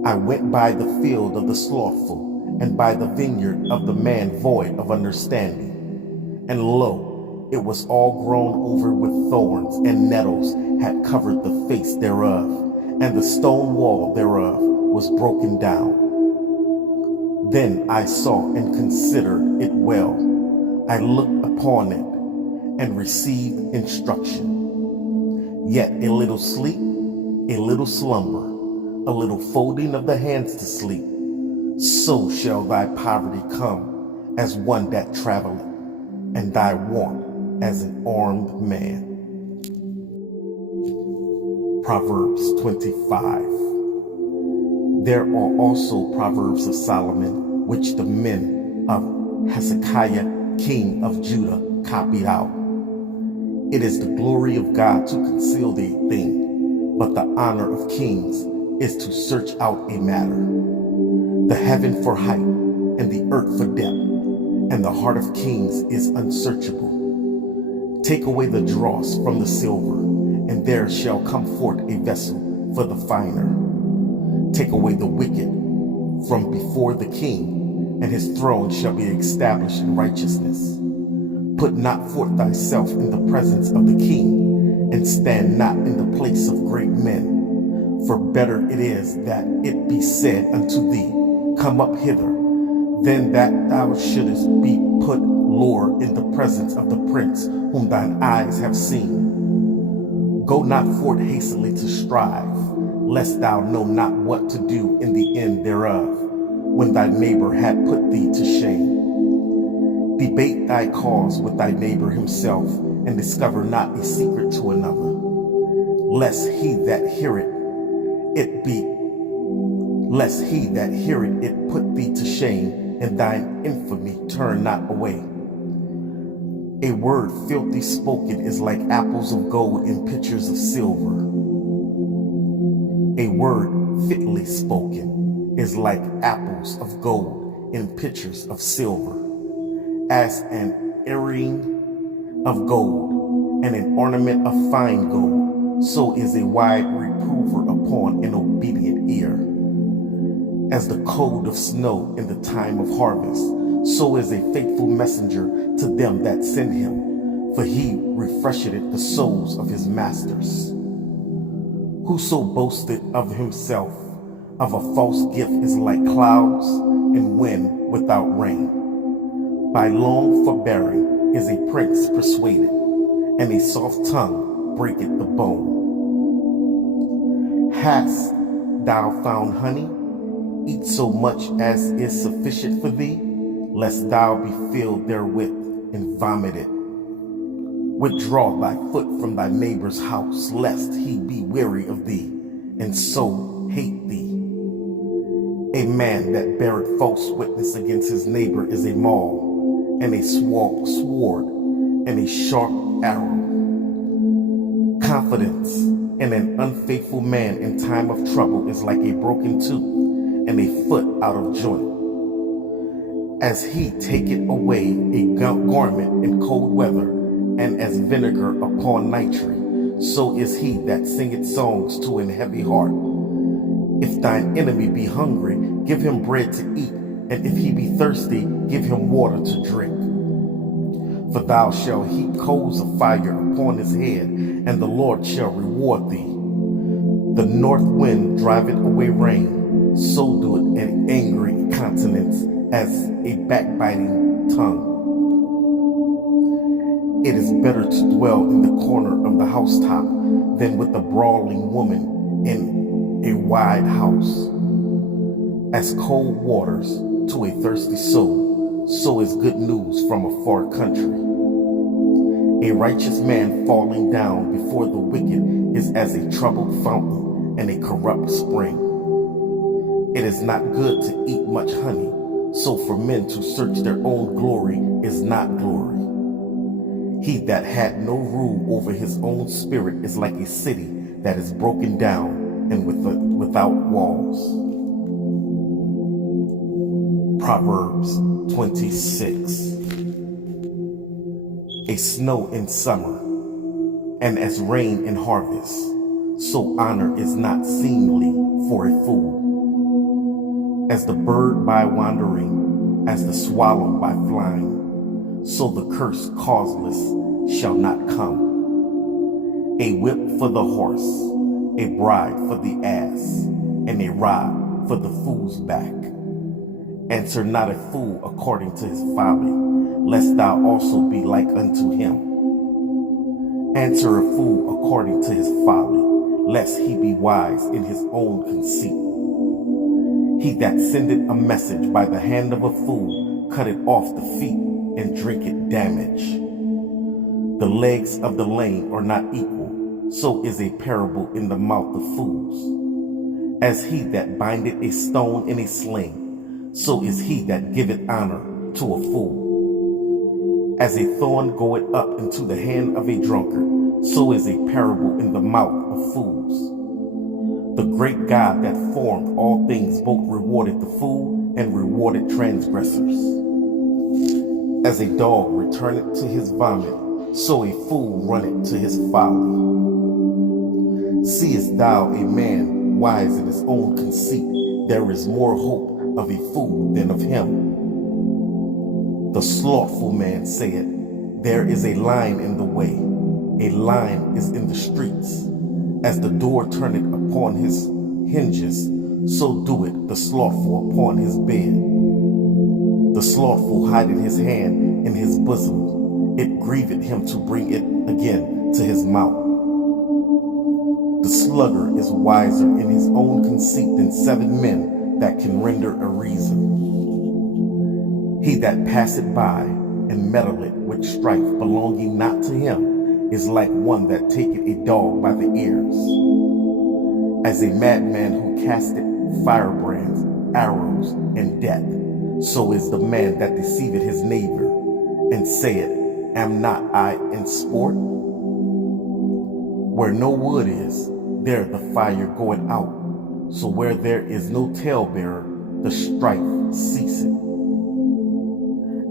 I went by the field of the slothful, and by the vineyard of the man void of understanding. And lo, it was all grown over with thorns, and nettles had covered the face thereof, and the stone wall thereof was broken down. Then I saw and considered it well. I looked upon it, and received instruction. Yet a little sleep, a little slumber, a little folding of the hands to sleep, so shall thy poverty come as one that traveleth, and thy want as an armed man. Proverbs 25. There are also Proverbs of Solomon, which the men of Hezekiah, king of Judah, copied out. It is the glory of God to conceal a thing, but the honor of kings is to search out a matter. The heaven for height, and the earth for depth, and the heart of kings is unsearchable. Take away the dross from the silver, and there shall come forth a vessel for the finer. Take away the wicked from before the king, and his throne shall be established in righteousness. Put not forth thyself in the presence of the king, and stand not in the place of great men. For better it is that it be said unto thee, Come up hither, than that thou shouldest be put lower in the presence of the prince whom thine eyes have seen. Go not forth hastily to strive, lest thou know not what to do in the end thereof, when thy neighbor had put thee to shame. Debate thy cause with thy neighbor himself, and discover not a secret to another, lest he that heareth it put thee to shame, and thine infamy turn not away. A word filthy spoken is like apples of gold in pitchers of silver. A word fitly spoken is like apples of gold in pitchers of silver. As an earring of gold and an ornament of fine gold, so is a wide reprover upon an obedient ear. As the cold of snow in the time of harvest, so is a faithful messenger to them that send him, for he refresheth the souls of his masters. Whoso boasteth of himself of a false gift is like clouds and wind without rain. By long forbearing is a prince persuaded, and a soft tongue breaketh the bone. Hast thou found honey? Eat so much as is sufficient for thee, lest thou be filled therewith and vomited. Withdraw thy foot from thy neighbor's house, lest he be weary of thee, and so hate thee. A man that beareth false witness against his neighbor is a maul, and a sword, and a sharp arrow. Confidence in an unfaithful man in time of trouble is like a broken tooth, and a foot out of joint. As he taketh away a garment in cold weather, and as vinegar upon nitre, so is he that singeth songs to an heavy heart. If thine enemy be hungry, give him bread to eat, and if he be thirsty, give him water to drink. For thou shalt heap coals of fire upon his head, and the Lord shall reward thee. The north wind driveth away rain, so doeth an angry countenance as a backbiting tongue. It is better to dwell in the corner of the housetop than with a brawling woman in a wide house. As cold waters to a thirsty soul, so is good news from a far country. A righteous man falling down before the wicked is as a troubled fountain and a corrupt spring. It is not good to eat much honey, so for men to search their own glory is not glory. He that had no rule over his own spirit is like a city that is broken down and without walls. Proverbs 26. A snow in summer, and as rain in harvest, so honor is not seemly for a fool. As the bird by wandering, as the swallow by flying, so the curse causeless shall not come. A whip for the horse, a bride for the ass, and a rod for the fool's back. Answer not a fool according to his folly, lest thou also be like unto him. Answer a fool according to his folly, lest he be wise in his own conceit. He that sendeth a message by the hand of a fool cutteth off the feet and drinketh damage. The legs of the lame are not equal, so is a parable in the mouth of fools. As he that bindeth a stone in a sling, so is he that giveth honor to a fool. As a thorn goeth up into the hand of a drunkard, so is a parable in the mouth of fools. The great God that formed all things both rewarded the fool and rewarded transgressors. As a dog returneth to his vomit, so a fool runneth to his folly. Seest thou a man wise in his own conceit? There is more hope of a fool than of him. The slothful man saith, there is a lion in the way, a lion is in the streets. As the door turneth upon his hinges, so doeth the slothful upon his bed. The slothful hideth his hand in his bosom, it grieveth him to bring it again to his mouth. The sluggard is wiser in his own conceit than 7 men that can render a reason. He that passeth by and meddleth with strife belonging not to him is like one that taketh a dog by the ears. As a madman who casteth firebrands, arrows, and death, so is the man that deceiveth his neighbor, and saith, am not I in sport? Where no wood is, there the fire goeth out. So where there is no talebearer, the strife ceaseth.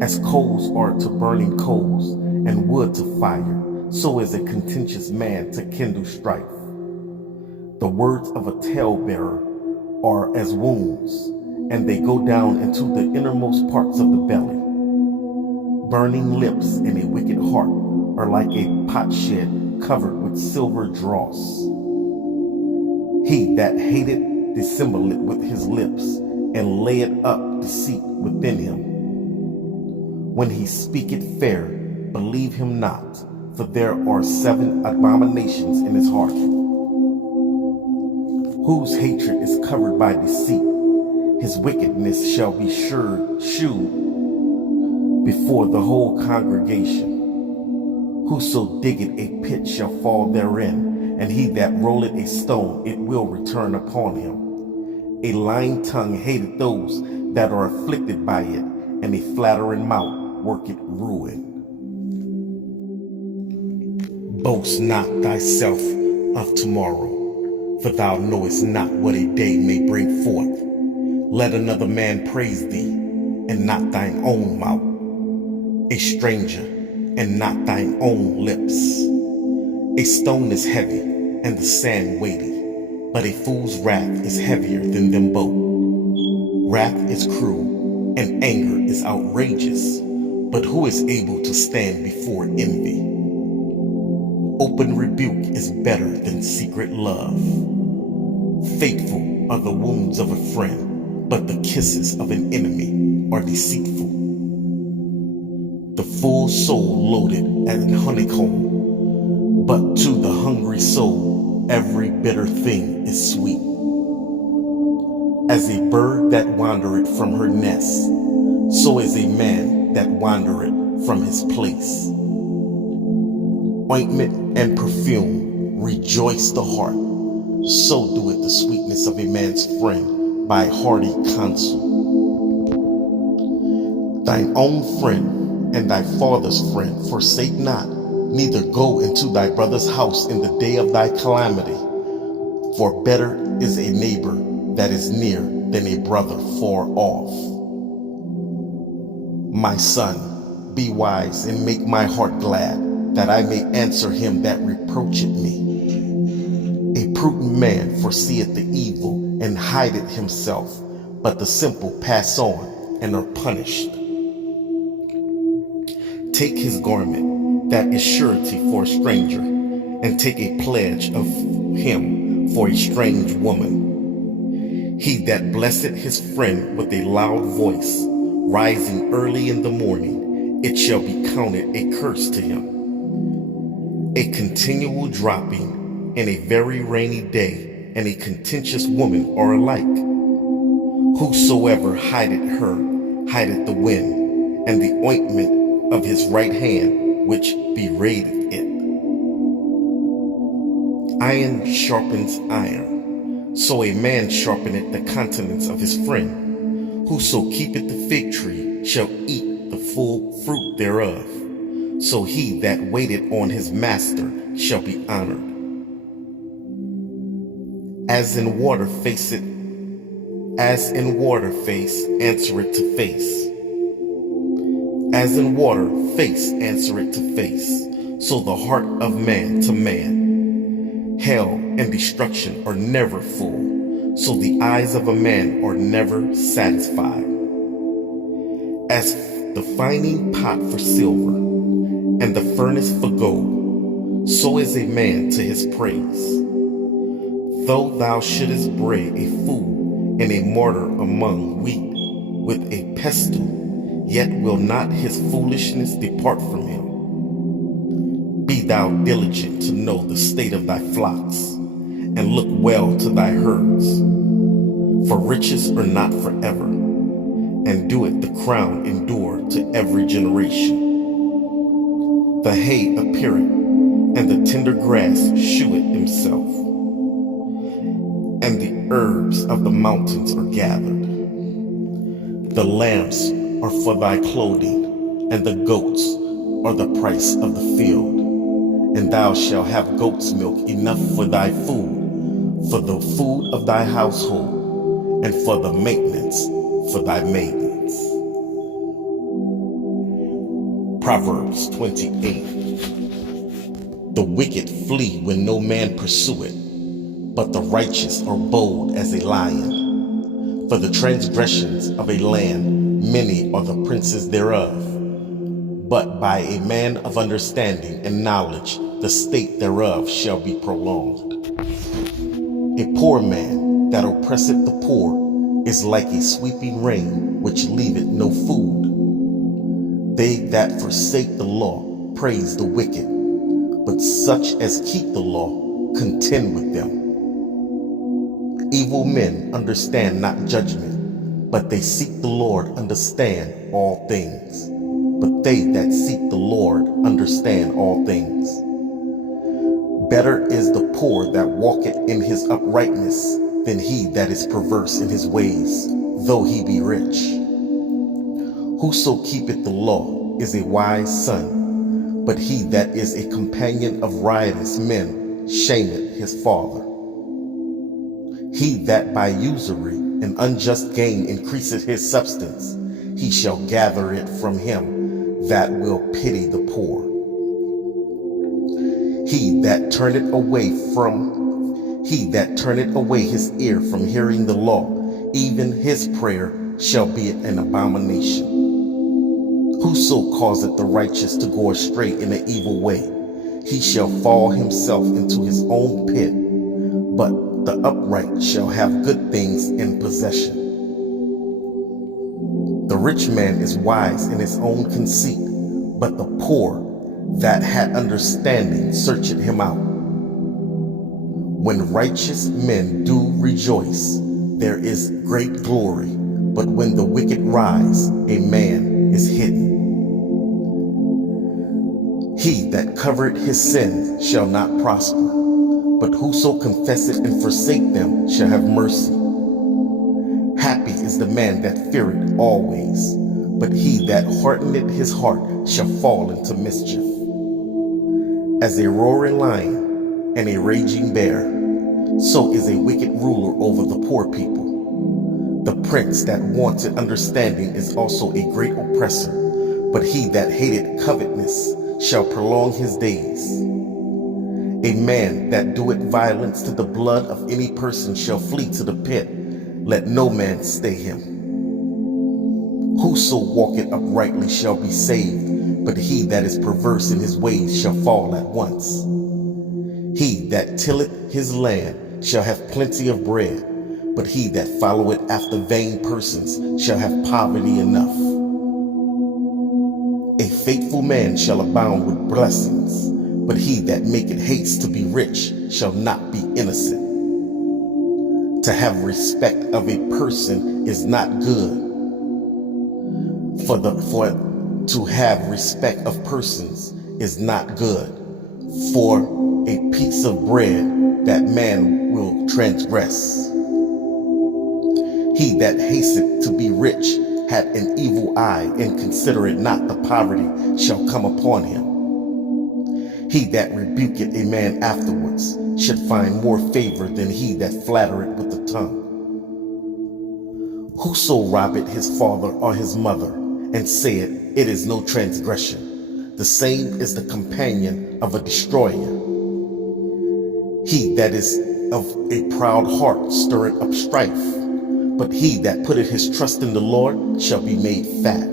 As coals are to burning coals, and wood to fire, so is a contentious man to kindle strife. The words of a talebearer are as wounds, and they go down into the innermost parts of the belly. Burning lips and a wicked heart are like a potsherd covered with silver dross. He that hateth dissembleth with his lips, and layeth up deceit within him. When he speaketh fair, believe him not, for there are 7 abominations in his heart. Whose hatred is covered by deceit, his wickedness shall be shewed before the whole congregation. Whoso diggeth a pit shall fall therein, and he that rolleth a stone, it will return upon him. A lying tongue hateth those that are afflicted by it, and a flattering mouth worketh ruin. Boast not thyself of tomorrow, for thou knowest not what a day may bring forth. Let another man praise thee, and not thine own mouth, a stranger, and not thine own lips. A stone is heavy, and the sand weighty, but a fool's wrath is heavier than them both. Wrath is cruel, and anger is outrageous, but who is able to stand before envy? Open rebuke is better than secret love. Faithful are the wounds of a friend, but the kisses of an enemy are deceitful. The full soul loaded as an honeycomb, but to the hungry soul every bitter thing is sweet. As a bird that wandereth from her nest, so is a man that wandereth from his place. Ointment and perfume rejoice the heart, so doeth the sweetness of a man's friend by hearty counsel. Thine own friend and thy father's friend forsake not, neither go into thy brother's house in the day of thy calamity. For better is a neighbor that is near than a brother far off. My son, be wise and make my heart glad, that I may answer him that reproacheth me. A prudent man foreseeth the evil and hideth himself, but the simple pass on and are punished. Take his garment, that is surety for a stranger, and take a pledge of him for a strange woman. He that blesseth his friend with a loud voice, rising early in the morning, it shall be counted a curse to him. A continual dropping and a very rainy day and a contentious woman are alike. Whosoever hideth her hideth the wind, and the ointment of his right hand which beradeth it. Iron sharpens iron, so a man sharpeneth the countenance of his friend. Whoso keepeth the fig tree shall eat the full fruit thereof. So he that waiteth on his master shall be honored. As in water face answereth to face. As in water face answereth to face, so the heart of man to man. Hell and destruction are never full, so the eyes of a man are never satisfied. As the fining pot for silver, and the furnace for gold, so is a man to his praise. Though thou shouldest bray a fool and a martyr among wheat with a pestle, yet will not his foolishness depart from him. Be thou diligent to know the state of thy flocks, and look well to thy herds. For riches are not forever, and doeth the crown endure to every generation. The hay appeareth, and the tender grass sheweth himself, and the herbs of the mountains are gathered. The lambs are for thy clothing, and the goats are the price of the field. And thou shalt have goat's milk enough for thy food, for the food of thy household, and for the maintenance for thy maidens. Proverbs 28. The wicked flee when no man pursueth, but the righteous are bold as a lion. For the transgressions of a land, many are the princes thereof, but by a man of understanding and knowledge the state thereof shall be prolonged. A poor man that oppresseth the poor is like a sweeping rain which leaveth no food. They that forsake the law praise the wicked, but such as keep the law contend with them. Evil men understand not judgment, but they seek the Lord understand all things. But they that seek the Lord understand all things. Better is the poor that walketh in his uprightness than he that is perverse in his ways, though he be rich. Whoso keepeth the law is a wise son, but he that is a companion of riotous men shameth his father. He that by usury and unjust gain increaseth his substance, he shall gather it from him that will pity the poor. He that turneth away his ear from hearing the law, even his prayer shall be an abomination. Whoso causeth the righteous to go astray in an evil way, he shall fall himself into his own pit, but the upright shall have good things in possession. The rich man is wise in his own conceit, but the poor that had understanding searcheth him out. When righteous men do rejoice, there is great glory, but when the wicked rise, a man is hidden. He that covereth his sins shall not prosper, but whoso confesseth and forsake them shall have mercy. Happy is the man that feareth always, but he that hardeneth his heart shall fall into mischief. As a roaring lion and a raging bear, so is a wicked ruler over the poor people. The prince that wanted understanding is also a great oppressor, but he that hated covetousness shall prolong his days. A man that doeth violence to the blood of any person shall flee to the pit. Let no man stay him. Whoso walketh uprightly shall be saved, but he that is perverse in his ways shall fall at once. He that tilleth his land shall have plenty of bread, but he that followeth after vain persons shall have poverty enough. A faithful man shall abound with blessings, but he that maketh haste to be rich shall not be innocent. To have respect of a person is not good, for to have respect of persons is not good, for a piece of bread that man will transgress. He that hasteth to be rich hath an evil eye, and considereth not the poverty shall come upon him. He that rebuketh a man afterwards should find more favor than he that flattereth with the tongue. Whoso robbeth his father or his mother, and saith, it is no transgression, the same is the companion of a destroyer. He that is of a proud heart stirreth up strife, but he that putteth his trust in the Lord shall be made fat.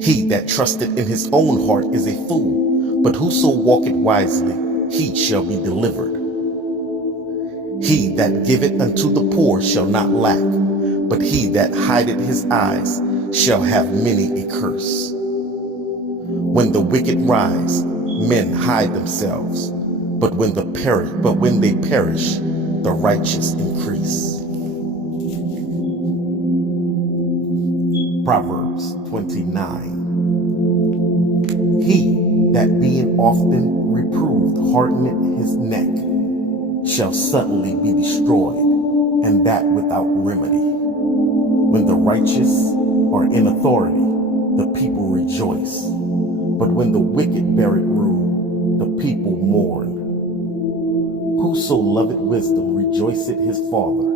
He that trusteth in his own heart is a fool, but whoso walketh wisely, he shall be delivered. He that giveth unto the poor shall not lack, but he that hideth his eyes shall have many a curse. When the wicked rise, men hide themselves, but when they perish, the righteous increase. Proverbs 29. He that being often reproved hardeneth his neck shall suddenly be destroyed, and that without remedy. When the righteous are in authority, the people rejoice, but when the wicked bear it rule, the people mourn. Whoso loveth wisdom rejoiceth his father,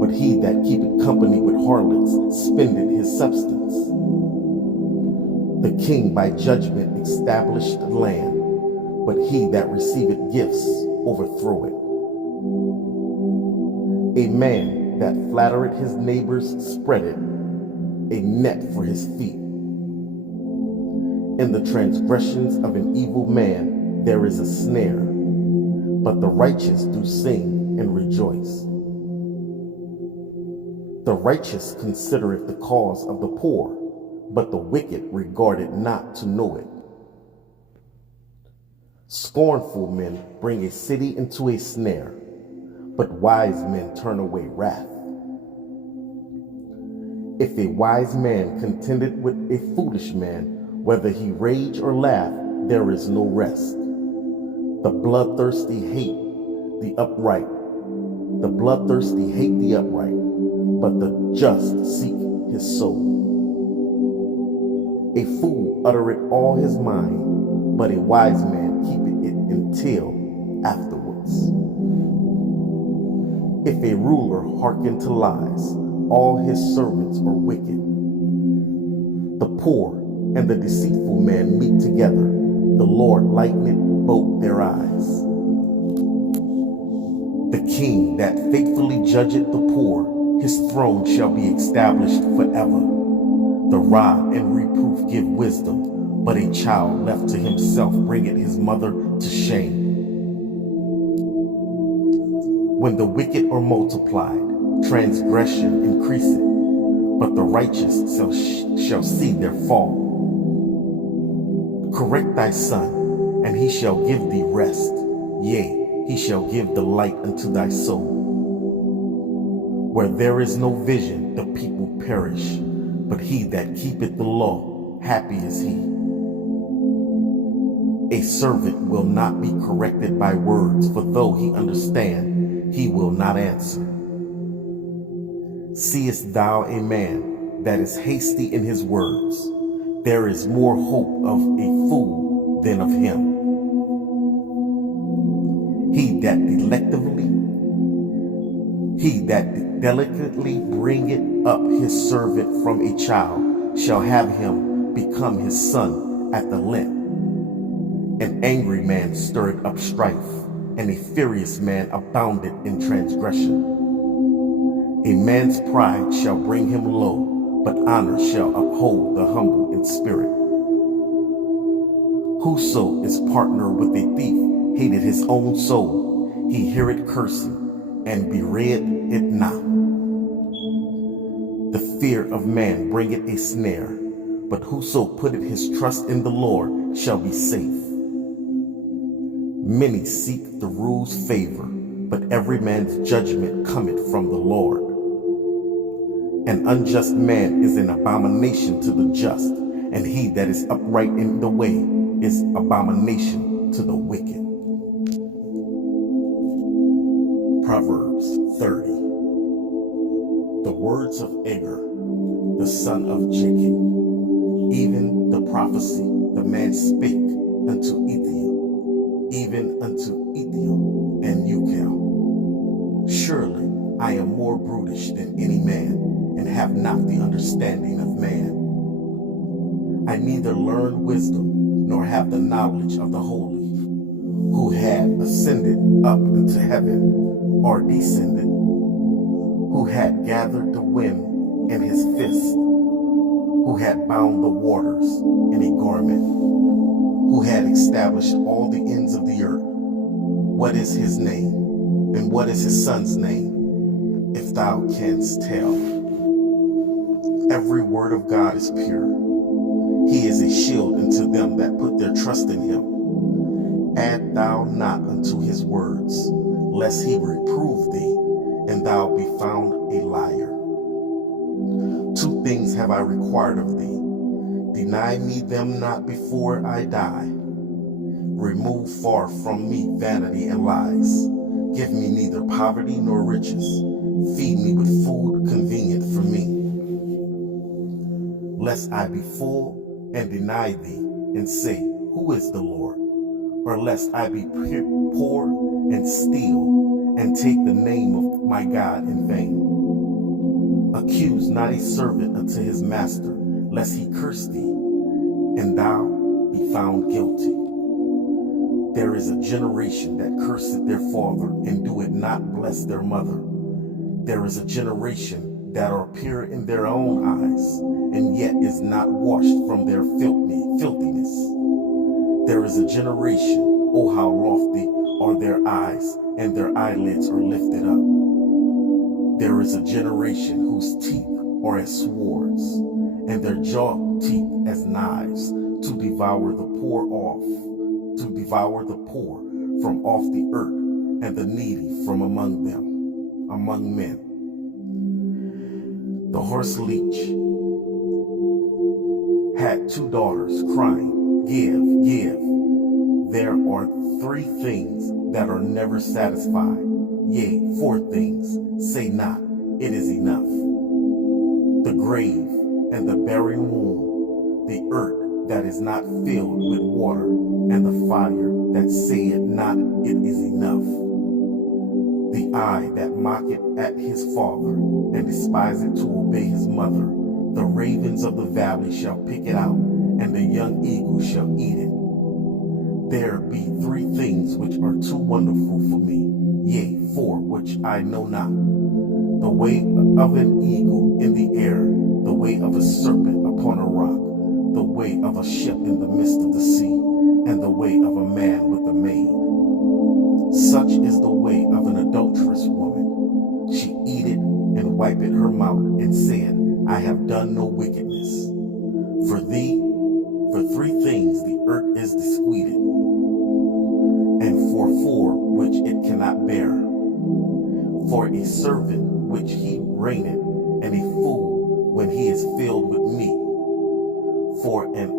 but he that keepeth company with harlots spendeth his substance. The king by judgment established the land, but he that receiveth gifts overthroweth. A man that flattereth his neighbors spreadeth a net for his feet. In the transgressions of an evil man there is a snare, but the righteous do sing and rejoice. The righteous considereth the cause of the poor, but the wicked regard it not to know it. Scornful men bring a city into a snare, but wise men turn away wrath. If a wise man contendeth with a foolish man, whether he rage or laugh, there is no rest. The bloodthirsty hate the upright. The bloodthirsty hate the upright, but the just seek his soul. A fool uttereth all his mind, but a wise man keepeth it until afterwards. If a ruler hearken to lies, all his servants are wicked. The poor and the deceitful man meet together, the Lord lighteneth both their eyes. The king that faithfully judgeth the poor, his throne shall be established forever. The rod and reproof give wisdom, but a child left to himself bringeth his mother to shame. When the wicked are multiplied, transgression increaseth, but the righteous shall see their fall. Correct thy son, and he shall give thee rest. Yea, he shall give delight unto thy soul. Where there is no vision, the people perish, but he that keepeth the law, happy is he. A servant will not be corrected by words, for though he understand, he will not answer. Seest thou a man that is hasty in his words? There is more hope of a fool than of him. He that delicately bringeth up his servant from a child shall have him become his son at the length. An angry man stirreth up strife, and a furious man aboundeth in transgression. A man's pride shall bring him low, but honor shall uphold the humble in spirit. Whoso is partner with a thief hated his own soul. He heareth cursing, and bereaved it not. The fear of man bringeth a snare, but whoso putteth his trust in the Lord shall be safe. Many seek the rule's favor, but every man's judgment cometh from the Lord. An unjust man is an abomination to the just, and he that is upright in the way is abomination to the wicked. Proverbs 30. The words of Agur, the son of Jacob, even the prophecy the man spake unto Ethiel, even unto Ethiel and Ucal. Surely I am more brutish than any man, and have not the understanding of man. I neither learned wisdom, nor have the knowledge of the holy, who had ascended up into heaven, or descended, who had gathered the wind in his fist, who had bound the waters in a garment, who had established all the ends of the earth. What is his name, and what is his son's name, if thou canst tell? Every word of God is pure. He is a shield unto them that put their trust in him. Add thou not unto his words, lest he reprove thee, and thou be found a liar. 2 things have I required of thee. Deny me them not before I die. Remove far from me vanity and lies. Give me neither poverty nor riches. Feed me with food convenient for me. Lest I be full and deny thee, and say, who is the Lord? Or lest I be poor and steal, and take the name of my God in vain. Accuse not a servant unto his master, lest he curse thee, and thou be found guilty. There is a generation that curseth their father, and doeth not bless their mother. There is a generation that are pure in their own eyes, and yet is is not washed from their filthiness. There is a generation, oh how lofty are their eyes, and their eyelids are lifted up. There is a generation whose teeth are as swords, and their jaw teeth as knives, to devour the poor from off the earth, and the needy from among men. The horse leech had 2 daughters, crying, "Give, give." There are 3 things that are never satisfied, yea, 4 things, say not, it is enough. The grave and the barren womb, the earth that is not filled with water, and the fire that saith not, it is enough. The eye that mocketh at his father, and despiseth to obey his mother. The ravens of the valley shall pick it out, and the young eagle shall eat it. There be 3 things which are too wonderful for me, yea, 4 which I know not. The way of an eagle in the air, the way of a serpent upon a rock, the way of a ship in the midst of the sea, and the way of a man with a maid. Such is the way of an adulterous woman. She eateth and wipeth her mouth, and saith, I have done no wickedness. For 3 things the earth is disquieted, and for 4 which it cannot bear. For a servant which he reigneth, and a fool when he is filled with meat. For an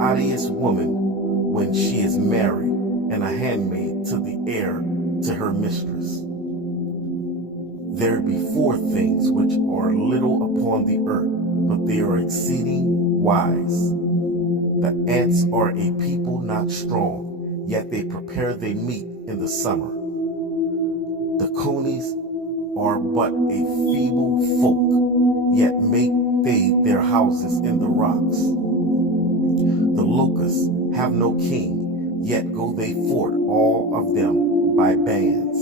odious woman when she is married, and a handmaid to the heir to her mistress. There be 4 things which are little upon the earth, but they are exceeding wise. The ants are a people not strong, yet they prepare their meat in the summer. The conies are but a feeble folk, yet make they their houses in the rocks. The locusts have no king, yet go they forth all of them by bands.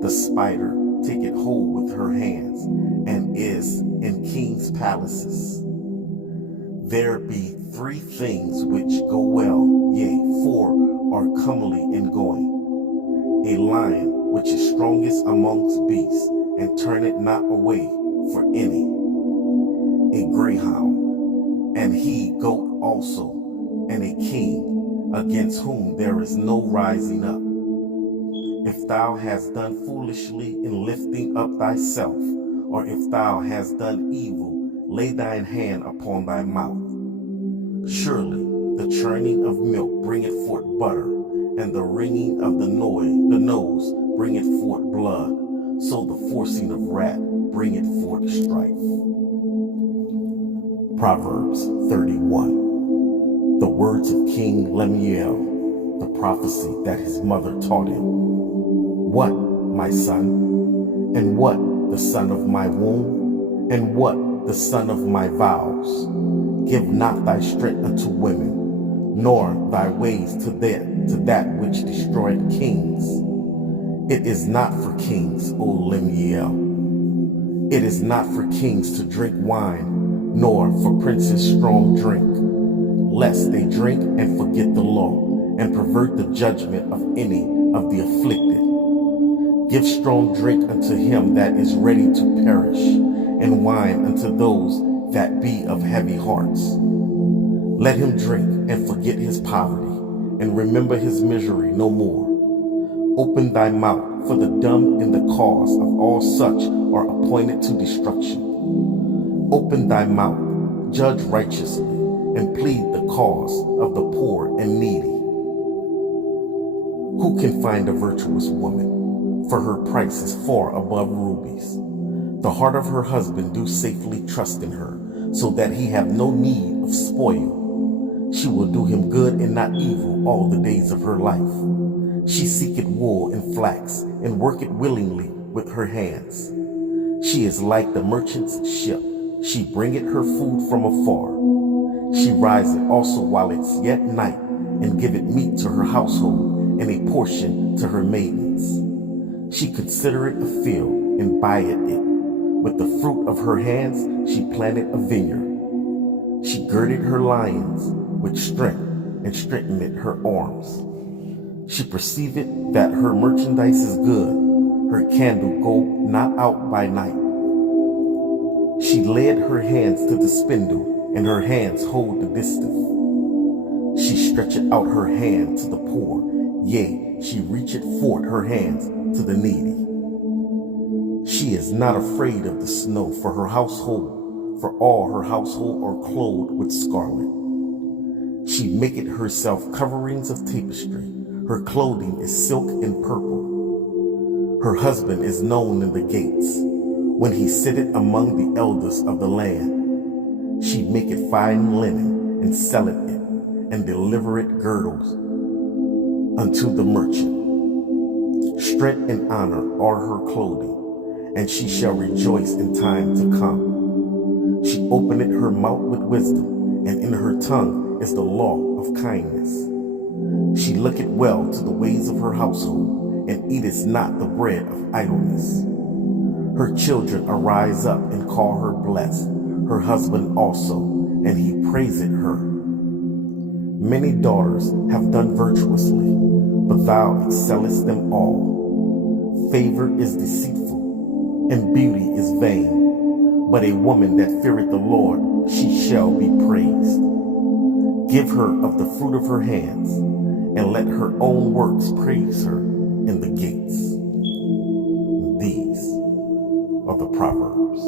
The spider taketh hold with her hands, and is in kings' palaces. There be 3 things which go well, yea, 4 are comely in going. A lion which is strongest amongst beasts, and turneth not away for any. A greyhound, and he goat also, and a king, against whom there is no rising up. If thou hast done foolishly in lifting up thyself, or if thou hast done evil, lay thine hand upon thy mouth. Surely the churning of milk bringeth forth butter, and the wringing of the nose bringeth forth blood, so the forcing of wrath bringeth forth strife. Proverbs 31. The words of King Lemuel, the prophecy that his mother taught him. What, my son? And what, the son of my womb? And what, the son of my vows? Give not thy strength unto women, nor thy ways to that which destroyeth kings. It is not for kings, O Lemuel. It is not for kings to drink wine, nor for princes strong drink, lest they drink and forget the law, and pervert the judgment of any of the afflicted. Give strong drink unto him that is ready to perish, and wine unto those that be of heavy hearts. Let him drink and forget his poverty, and remember his misery no more. Open thy mouth, for the dumb in the cause of all such are appointed to destruction. Open thy mouth, judge righteously, and plead the cause of the poor and needy. Who can find a virtuous woman? For her price is far above rubies. The heart of her husband do safely trust in her, so that he have no need of spoil. She will do him good and not evil all the days of her life. She seeketh wool and flax, and worketh willingly with her hands. She is like the merchant's ship. She bringeth her food from afar. She riseth also while it's yet night, and giveth meat to her household, and a portion to her maidens. She considereth a field, and buyeth it. With the fruit of her hands she planted a vineyard. She girded her loins with strength and strengthened her arms. She perceived that her merchandise is good, her candle go not out by night. She laid her hands to the spindle, and her hands hold the distaff. She stretcheth out her hand to the poor, yea, she reacheth forth her hands to the needy. She is not afraid of the snow for her household, for all her household are clothed with scarlet. She maketh herself coverings of tapestry, her clothing is silk and purple. Her husband is known in the gates, when he sitteth among the elders of the land. She maketh fine linen, and selleth it, and delivereth girdles unto the merchant. Strength and honor are her clothing, and she shall rejoice in time to come. She openeth her mouth with wisdom, and in her tongue is the law of kindness. She looketh well to the ways of her household, and eateth not the bread of idleness. Her children arise up and call her blessed, her husband also, and he praiseth her. Many daughters have done virtuously, but thou excellest them all. Favor is deceitful, and beauty is vain, but a woman that feareth the Lord, she shall be praised. Give her of the fruit of her hands, and let her own works praise her in the gates. These are the Proverbs.